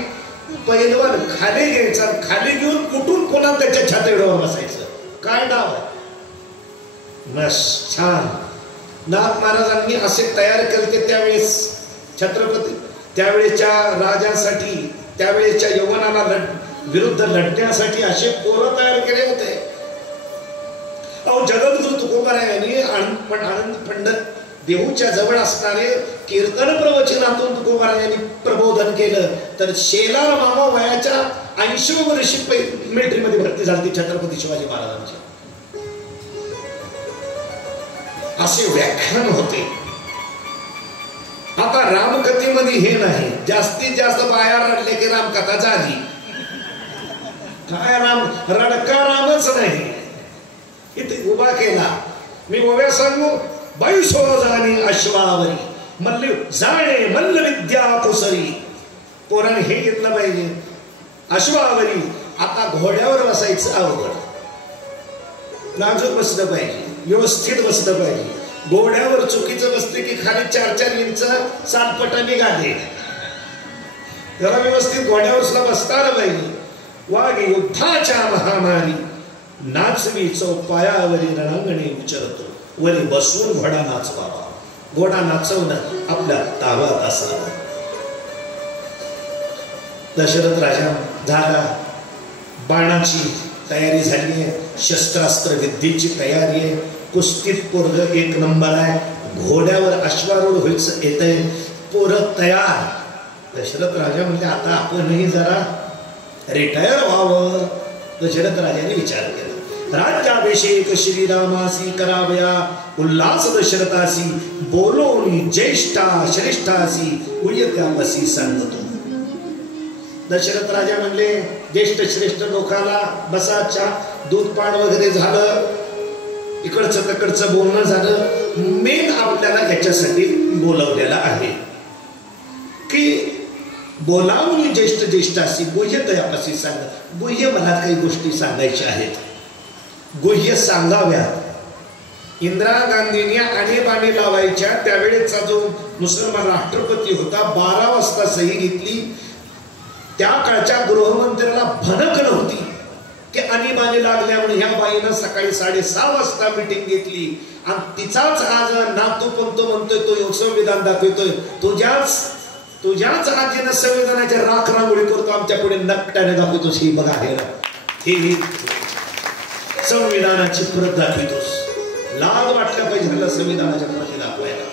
पैलवान खाली घ्यायचा, खाली घेऊन कुठून पुन्हा त्याच्या छातीवर बसायचं. काय डाव आहे. बस छान. नाथ महाराजांनी असे तयार केले त्यावेळेस छत्रपती, त्यावेळेच्या राजासाठी, त्यावेळेच्या यवनाला विरुद्ध लढण्यासाठी असे पोरं तयार केले होते. अहो जगद्गुरु तुकोबारायांनी आनंद पंडित देहूच्या जवळ असणारे कीर्तन प्रवचनातून तुकोबारायांनी प्रबोधन केलं. तर शेलार मामा वयाच्या 80व्या वर्षी मिलिटरीमध्ये भरती झाली छत्रपती शिवाजी महाराजांची. असे व्याख्यान होते. आता रामकथेमध्ये हे नाही. जास्तीत जास्त बाया रडले की रामकथा झाली. काय राम, रडका रामच नाही. इथे उभा केला. मी ओव्या सांगू, बैसो जाणी अश्वावरी मल्ल जाणे मल्लविद्या कुसरी. पोराने हे घेतलं पाहिजे. अश्वावरी, आता घोड्यावर बसायचं अवघड. नाजूक बसलं पाहिजे, व्यवस्थित बसलं पाहिजे. घोड्यावर चुकीचं बसते की खाली 4-4 इंच सातपटा निघाले. जरा व्यवस्थित घोड्यावर सुद्धा बसता आलं पाहिजे. वाघ युद्धाच्या महामारी नाचवी चौपायावरी रणांगणी विचारतो. वरी बसून घोडा नाचवावा. घोडा नाचवणं आपल्या ताब्यात असावं. दशरथ राजा झाला, बाणाची तयारी झाली आहे, शस्त्रास्त्र विद्येची तयारी आहे, कुस्तीत पोरग एक नंबर आहे, घोड्यावर अश्वारूढ व्हायचं येतंय, पोरं तयार. दशरथ राजा म्हणजे आता आपणही जरा रिटायर व्हावं. दशरथ राजाने विचार केला, राज्याभिषेक श्रीरामासी करावया, उल्हास दशरथासी बोलोनी ज्येष्ठा श्रेष्ठासी उयत्यापसी सांगतो. दशरथ राजा म्हणले, ज्येष्ठ श्रेष्ठ लोकाला बसाच्या, दूध पाण वगैरे झालं, इकडचं तिकडचं बोलणं झालं. मेन आपल्याला याच्यासाठी बोलवलेलं आहे की बोलावून ज्येष्ठ ज्येष्ठासी गुह्यतयापासी सांग. गुह्य मला काही गोष्टी सांगायच्या आहेत, गुह्य सांगाव्या. इंदिरा गांधींनी आणीबाणी लावायच्या त्यावेळेचा जो मुसलमान राष्ट्रपती होता, 12 वाजता सही घेतली. त्या काळच्या गृहमंत्र्याला भनक नव्हती की आणीबाणी लागल्या म्हणून ह्या बाईनं सकाळी 6:30 वाजता मीटिंग घेतली. आणि तिचाच आज नातू पंतो म्हणतोय, तो संविधान दाखवतोय. तुझ्याच आजीनं संविधानाच्या राख रांगोळी करतो, आमच्या पुढे नकट्याने दाखवतोस. ही बघा हे संविधानाची प्रत दाखवतोस. लाज वाटल्या पाहिजे संविधानाच्या प्रती दाखवायला.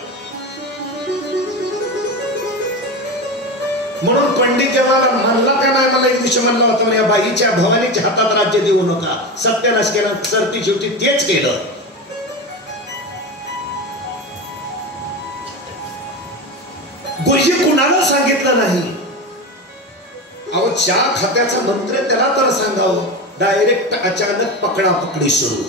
म्हणून पंडित जवाहरलाल म्हणला का नाही, मला एक दिवशी म्हणला होता, या बाईच्या भवानीच्या हातात राज्य देऊ नका. सत्यानाश केला, सरती शेवटी तेच केलं. गुह्य कुणाला सांगितलं नाही. अहो, च्या खात्याचा मंत्र त्याला तर सांगावं. डायरेक्ट अचानक पकडा पकडी सुरू.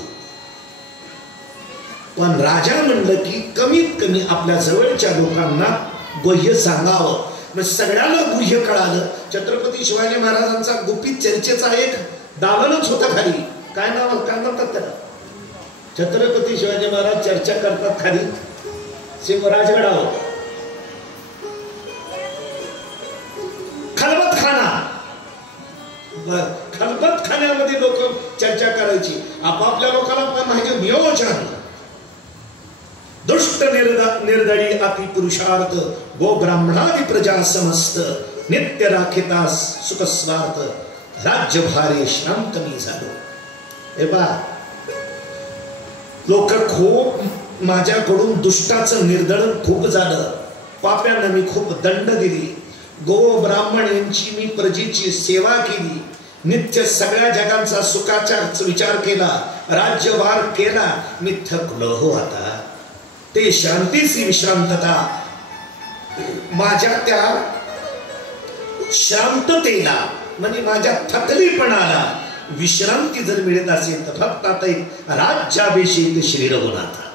पण राजा म्हणलं की कमीत कमी आपल्या जवळच्या लोकांना गुह्य सांगावं. मग सगळ्याला गुह्य कळालं. छत्रपती शिवाजी महाराजांचा गुपित चर्चेचा एक दालनच होता खाली. काय म्हणतात त्याला? छत्रपती शिवाजी महाराज चर्चा करतात खाली राजगडावर. खलबत खाण्यामध्ये लोक चर्चा करायची. आपापल्या लोकांना माहिती नियोजन. दुष्ट निर्दळी अति पुरुषार्थ, गो ब्राह्मणादि प्रजा समस्त, नित्य राखिता सुख स्वार्थ, राज्य भारे श्रम कमी झालो. हे बा, लोक खूप माझ्याकडून दुष्टाचं निर्दळन खूप झालं. पाप्यांना मी खूप दंड दिली. गो ब्राह्मण यांची मी प्रजेची सेवा केली. नित्य सगळ्या जगांचा सुखाचा विचार केला, राज्यभार केला. मी थकलो हो आता. ते शांतीची विश्रांतता, माझ्या त्या शांततेला म्हणजे माझ्या थकलीपणाला विश्रांती जर मिळत असेल तर फक्त आता एक राज्याभिषेक श्री रघुनाथा.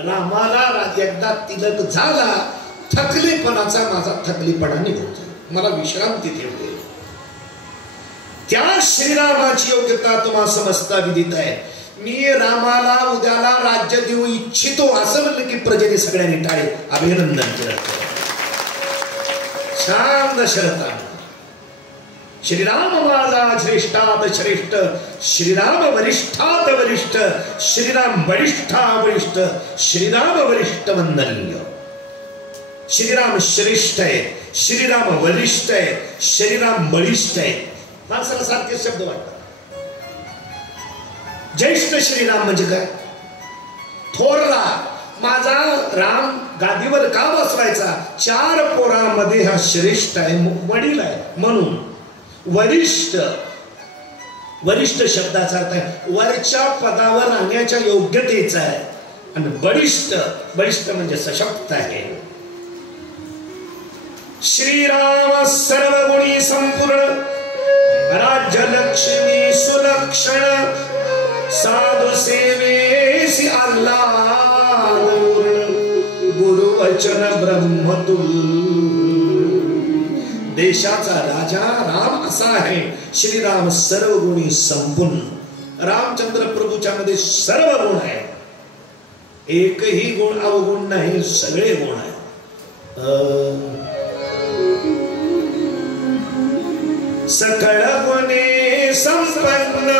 रामाला एकदा तिलक झाला, थकलेपणाचा माझा थकलीपणा निघतो, मला विश्रांती ठेवते. त्या श्रीरामाची योग्यता तुम्हाला समजता विदित आहे. मी रामाला उद्याला राज्य देऊ इच्छितो असं म्हणलं की प्रजेने सगळ्यांनी टाळे अभिनंदन केलं. छान दशरथानं श्रीराम माझा श्रेष्ठात श्रेष्ठ, श्रीराम वरिष्ठात वरिष्ठ, श्रीराम बलिष्ठा बलिष्ठ, श्रीराम वरिष्ठ वंदनीय. श्रीराम श्रेष्ठ आहे, श्रीराम वरिष्ठ आहे, श्रीराम बलिष्ठ आहे. माणसाला सारखे शब्द वाटतात. ज्येष्ठ श्रीराम म्हणजे काय? थोरला. माझा राम गादीवर का बसवायचा? 4 पोरांमध्ये हा श्रेष्ठ आहे, वडील आहे म्हणून. वरिष्ठ, वरिष्ठ शब्दाचा अर्थ आहे वरच्या पदावर राहण्याच्या योग्यतेचा आहे. आणि बलिष्ठ, बलिष्ठ म्हणजे सशक्त आहे. श्रीराम सर्वगुणी संपूर्ण, राज्य लक्ष्मी सुलक्षण, साधु सेवेसी आल्हाद पूर्ण, गुरुवचन ब्रह्मतुल्य. देशाचा राजा राम असा आहे. श्रीराम सर्व गुणी संपूर्ण. रामचंद्र प्रभूच्या मध्ये सर्व गुण आहे, एकही गुण अवगुण नाही, सगळे गुण आहे. सकळ गुणे संपन्न,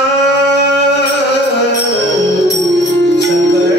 सकळ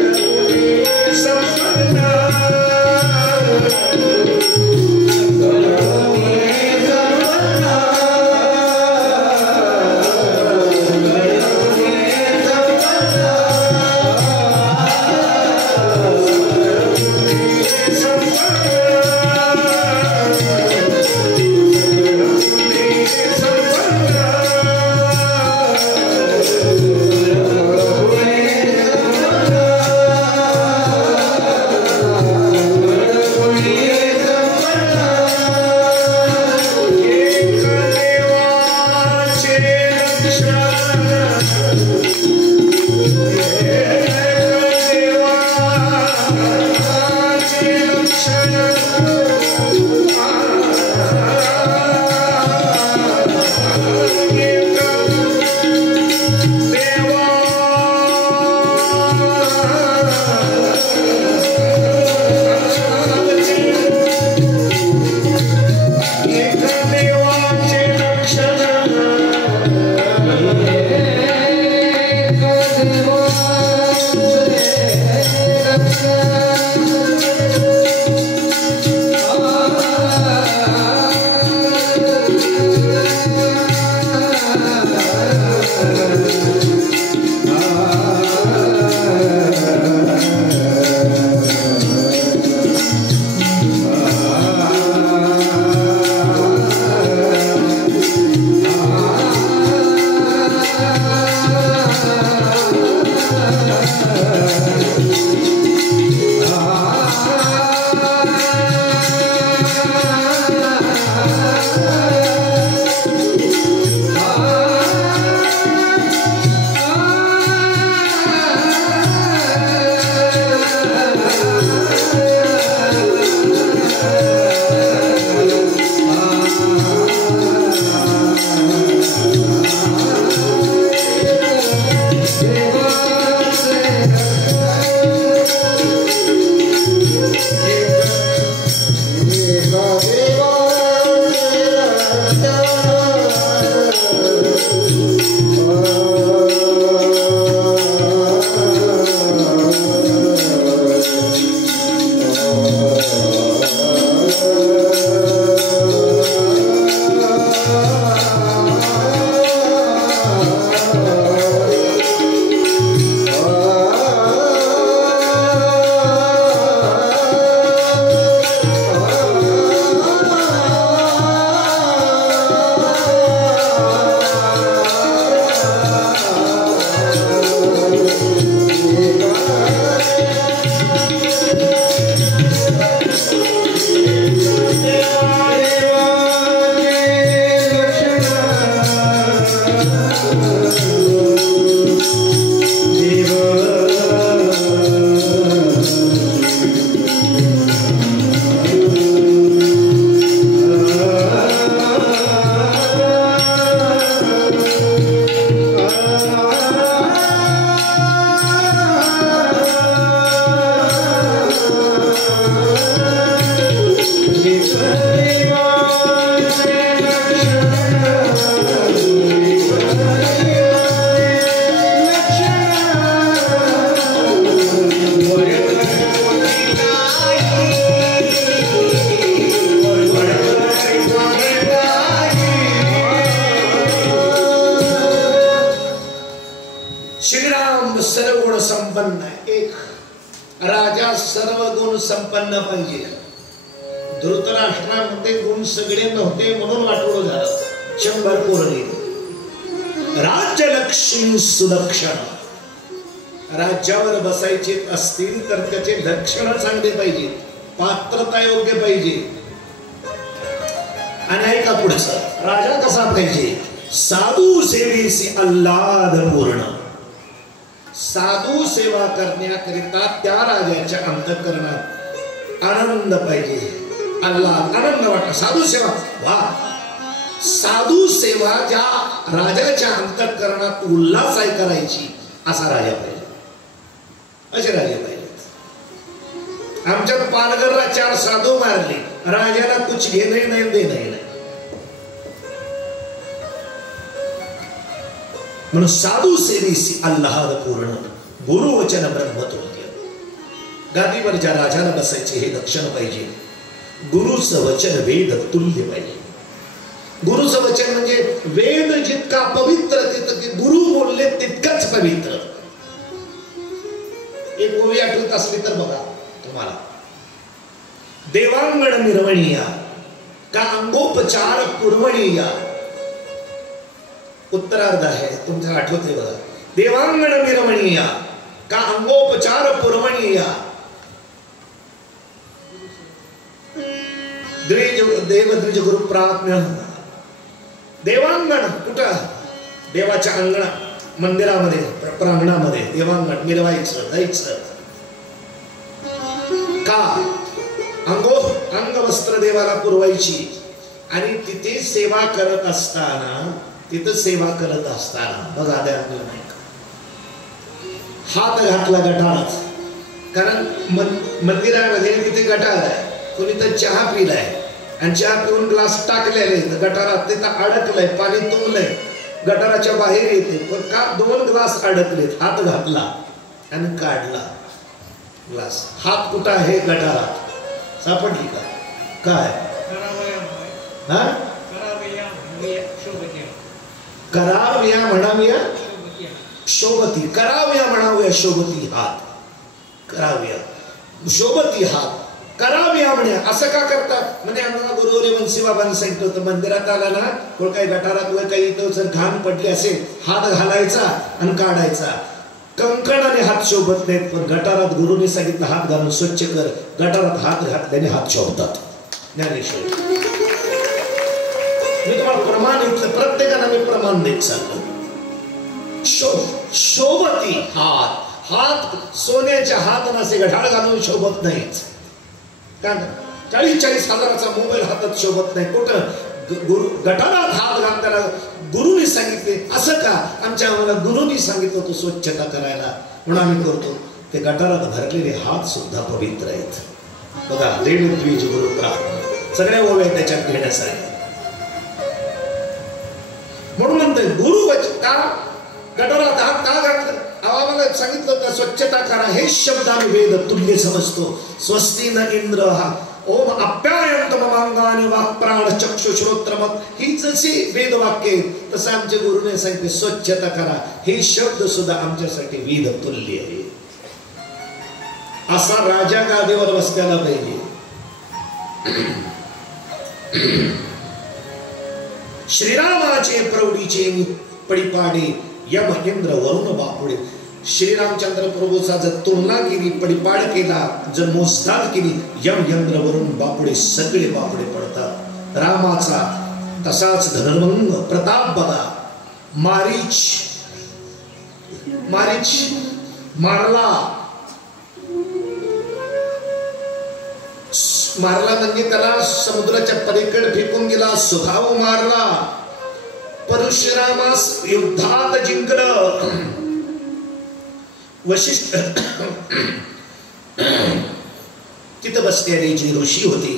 संपन्न पाहिजे. धृतराष्ट्रामध्ये गुण सगळे नव्हते म्हणून वाटोळ झालं. 100 पोरं. राज्यलक्ष्मी सुलक्षण. राज्यावर बसायचे असतील तर त्याचे लक्षण चांगले पाहिजे, पात्रता योग्य पाहिजे. आणि ऐका पुढचं, राजा कसा पाहिजे? साधू सेवेसी आल्हाद पूर्ण. साधू सेवा करण्याकरिता त्या राजाच्या अंतःकरणात आनंद पाहिजे, आल्हाद, आनंद वाटला. साधू सेवा, वा, साधू सेवा ज्या राजाच्या अंतःकरणात उल्हास आहे करायची, असा राजा पाहिजे, असे राजे पाहिजे. आमच्यात पालघरला 4 साधू मारले, राजाला कुछ घेणे नाही देणे नाही. म्हणून साधू सेवेसी आल्हाद पूर्ण. गुरुवचन ब्रह्मत्व. गादीवर ज्या राजाला बसायचे हे लक्षण पाहिजे. गुरुचं वचन वेद तुल्य पाहिजे. गुरुचं वचन म्हणजे वेद जितका पवित्र तितके गुरु बोलले तितकंच पवित्र. एक ओवी आठवत असली तर बघा तुम्हाला. देवांगण निर्वणीया का अंगोपचार पुरवणीया. उत्तरार्ध आहे, तुमच्या आठवते बघा. देवांगण निर्वणीया का अंगोपचार पुरवणीया. देवद्विज गुरु प्राज्ञ. देवांगण कुठं? देवाच्या अंगणा मंदिरामध्ये प्रांगणामध्ये देवांगण मिरवायचं, जायचं. का? अंगवस्त्र देवाला पुरवायची. आणि तिथे सेवा करत असताना, तिथं सेवा करत असताना बघा द्या नाही हात घातला गटारात. कारण मंदिरामध्ये तिथे गटार आहे, कोणी तर चहा पिलाय आणि चहा पिऊन ग्लास टाकलेले गटारात, तिथं अडकलंय, पाणी तुंबलंय, गटाराच्या बाहेर येते. पण का 2 ग्लास अडकलेत, हात घातला आणि काढला. ग्लास. हात कुठं आहे? गटारात. सापडली का? काय? हा? कराव्या म्हणाव्या शोभती, कराव्या म्हणाव्या शोभती हात, कराव्या शोभती हात, कराव्या म्हणे. असं का करतात म्हणजे आम्हाला गुरुवरे वंशी बाबांनी सांगितलं होतं, मंदिरात आला ना कोण काही गटारात व काही जर घाण पडली असेल हात घालायचा आणि काढायचा. कंकणाने हात शोभत नाहीत, पण गटारात गुरुने सांगितलं हात घालून स्वच्छ कर. गटारात हात घातल्याने हात शोभतात. ज्ञानेश्वर मी तुम्हाला प्रमाण इथलं प्रत्येकाला मी प्रमाण देत सांगतो. शोभती हात, हात सोन्याच्या हात नसे गठाळ घालून शोभत नाहीत. का 40-40 हजाराचा मोबाईल हातात शोभत नाही. कुठं गटारात हात घालताना गुरुनी सांगितले. असं का? आमच्या आम्हाला गुरुनी सांगितलं होतं स्वच्छता करायला म्हणून आम्ही करतो. ते गटारात भरलेले हात सुद्धा पवित्र आहेत. बघा देव द्विज गुरु प्राप्त सगळ्या ओव्या त्याच्यात घेण्यासाठी. म्हणून म्हणते गुरु का गटारात हात का घातलं? आम्हाला सांगितलं का स्वच्छता करा. हे शब्द आम्ही वेद तुल्य समजतो. स्वस्ती न इंद्र हा ओम अप्यायंत ममांगाने वाक् प्राण चक्षु श्रोत्र मत, ही जशी वेद वाक्य तसं आमच्या गुरुने सांगितले स्वच्छता करा. हे शब्द सुद्धा आमच्यासाठी वेद तुल्य आहे. असा राजा गादीवर बसल्याला पाहिजे. श्रीरामाचे प्रौढीचे पडिपाडे यम इंद्र वरुण बापुडे. श्रीरामचंद्र प्रभूचा जर तुलना केली, पडिपाड केला, जर मोजदाद केली, यम इंद्र वरुण बापुडे सगळे बापुडे पडतात. रामाचा तसाच धर्मंग प्रताप बघा. मारीच मारला म्हणजे त्याला समुद्राच्या पलीकडे फेकून गेला. सुखाव मारला. परशुरामास युद्धात जिंकलं. वशिष्ठ तिथं बसलेले जे ऋषी होते,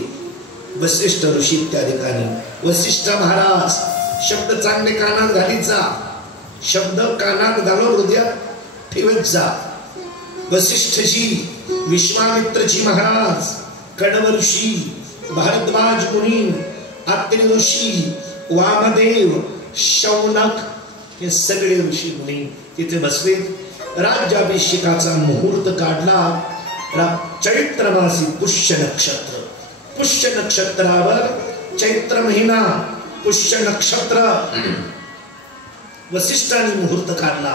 वशिष्ठ ऋषी त्या ठिकाणी. वशिष्ठ महाराज शब्द चांगले कानात घालीत जा, शब्द कानात घालून हृदयात ठेवत जा. वशिष्ठजी, विश्वामित्रजी महाराज, कडव ऋषी, भारद्वाज मुनी, अत्रि ऋषी, वामदेव, शौनक, हे सगळे ऋषी मुनी तिथे बसले. राज्याभिषेकाचा मुहूर्त काढला. चैत्र मासी पुष्य नक्षत्र, पुष्य नक्षत्रावर चैत्र महिना पुष्य नक्षत्र वसिष्ठांनी मुहूर्त काढला.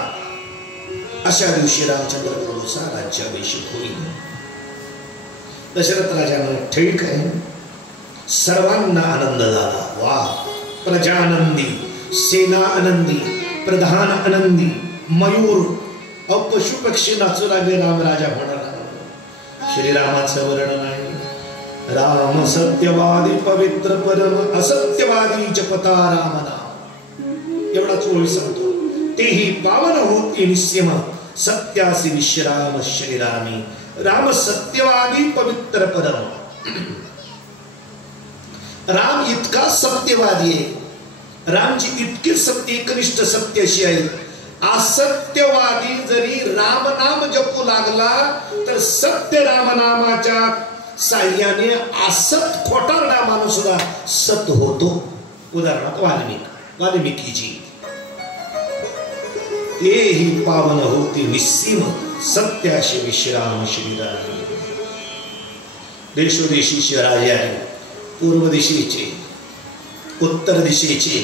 अशा दिवशी रामचंद्र प्रभूचा राज्याभिषेक होईल. दशरथ राजाने ठीक आहे. सर्वांना आनंद झाला. वा, प्रजा आनंदी, सेना आनंदी, प्रधान आनंदी, मयूर पशु पक्षी नाचू लागले. राम राजा होणार. श्रीरामाचं वर्णन आहे. राम सत्यवादी पवित्र परम असत्यवादी जपता राम नाम. एवढाच ओळी सांगतो. तेही पावन होती निस्यम सत्यासी विश्राम श्रीरामी. राम सत्यवादी पवित्र परम. राम इतका सत्यवादी आहे. रामची इतकी सत्य एकनिष्ठ सत्य अशी आहे. असत्यवादी जरी राम नाम जपू लागला तर सत्य रामनामाच्या साह्याने असत खोटारडा माणूस सुद्धा सत होतो. उदाहरणार्थ वाल्मिकीजी. तेही पावन होती निस्सीम सत्याशी विश्राम श्रीराम. देशोदेशीचे राजे आहे. पूर्व दिशेचे, उत्तर दिशेचे,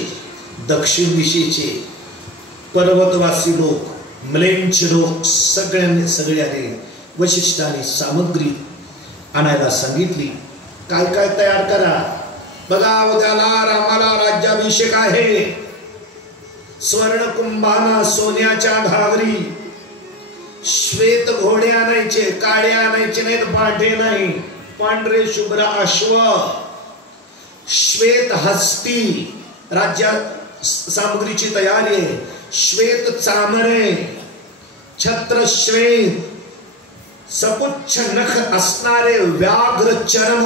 दक्षिण दिशेचे, पर्वतवासी लोक, म्लेंच लोक सगळे आले. वशिष्ठाने सामग्री आणायला सांगितली. काय काय तयार करा. बघा उद्याला रामाला राज्याभिषेक आहे. स्वर्ण कुंभाना सोन्याच्या घागरी, श्वेत घोडे आणायचे, काळे आणायचे नाहीत, पांढरे नाही, पांढरे शुभ्र अश्व, श्वेत हस्ती. राज्यात सामग्रीची तयारी आहे. श्वेत चामरे, छत्र श्वेत, सपुच्छ नख असणारे व्याघ्र चर्म,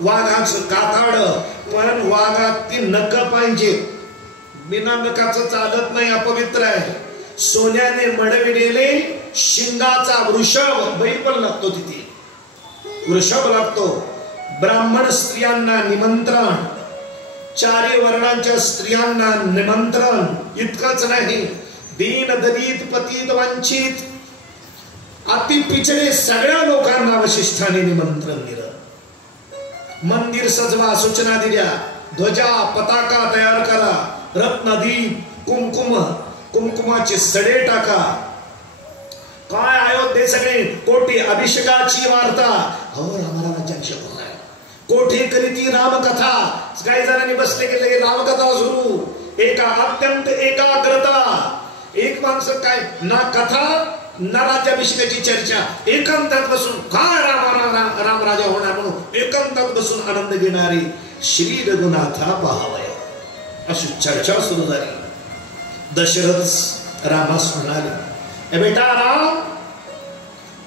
वाघाचं कातड, पण वाघात ती नख पाहिजे. बिना नखाचं चालत नाही, अपवित्र आहे. सोन्याने मडविलेले शिंगाचा वृषभ, बैल पण लागतो तिथे, वृषभ लागतो. ब्राह्मण स्त्रियांना निमंत्रण, चारी वर्णांच्या स्त्रियांना निमंत्रण. इतकंच नाही, दीन दलित पतित वंचित अति पिछडे सगळ्या लोकांना वशिष्ठाने निमंत्रण दिलं. मंदिर सजवा, सूचना दिल्या. ध्वजा पताका तयार करा, रत्नदीप, कुंकुमाचे सडे टाका. काय अयोध्ये सगळे कोठी अभिषेकाची वार्ता. हो, रामाला राज्याभिषेक होणार. कोठी करीती रामकथा. काही जणांनी बसले गेले, रामकथा सुरू. अत्यंत एकाग्रता. एक माणसं काय ना कथा ना राज्याभिषेकाची चर्चा, एकांतात बसून काय राम राजा होणार म्हणून एकांतात बसून आनंद घेणारी श्री रघुनाथा पाहावया, अशी चर्चा सुरू झाली. दशरथ रामास म्हणाले, बेटा राम,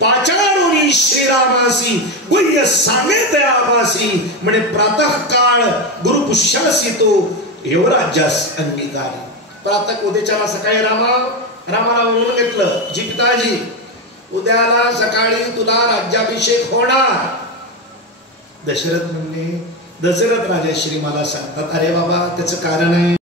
पाचारोनी श्रीरामासी गुह्य सांगे दयावासी. म्हणे प्रातः काळ गुरुपुष्यासी तो युवराज्यास अंगीकारी. प्रातः उद्याच्याला सकाळी रामाला बोलून घेतलं, जी पिताजी, उद्याला सकाळी तुला राज्याभिषेक होणार. दशरथ म्हणले, दशरथ राजा श्री मला सांगतात, अरे बाबा, त्याचं कारण आहे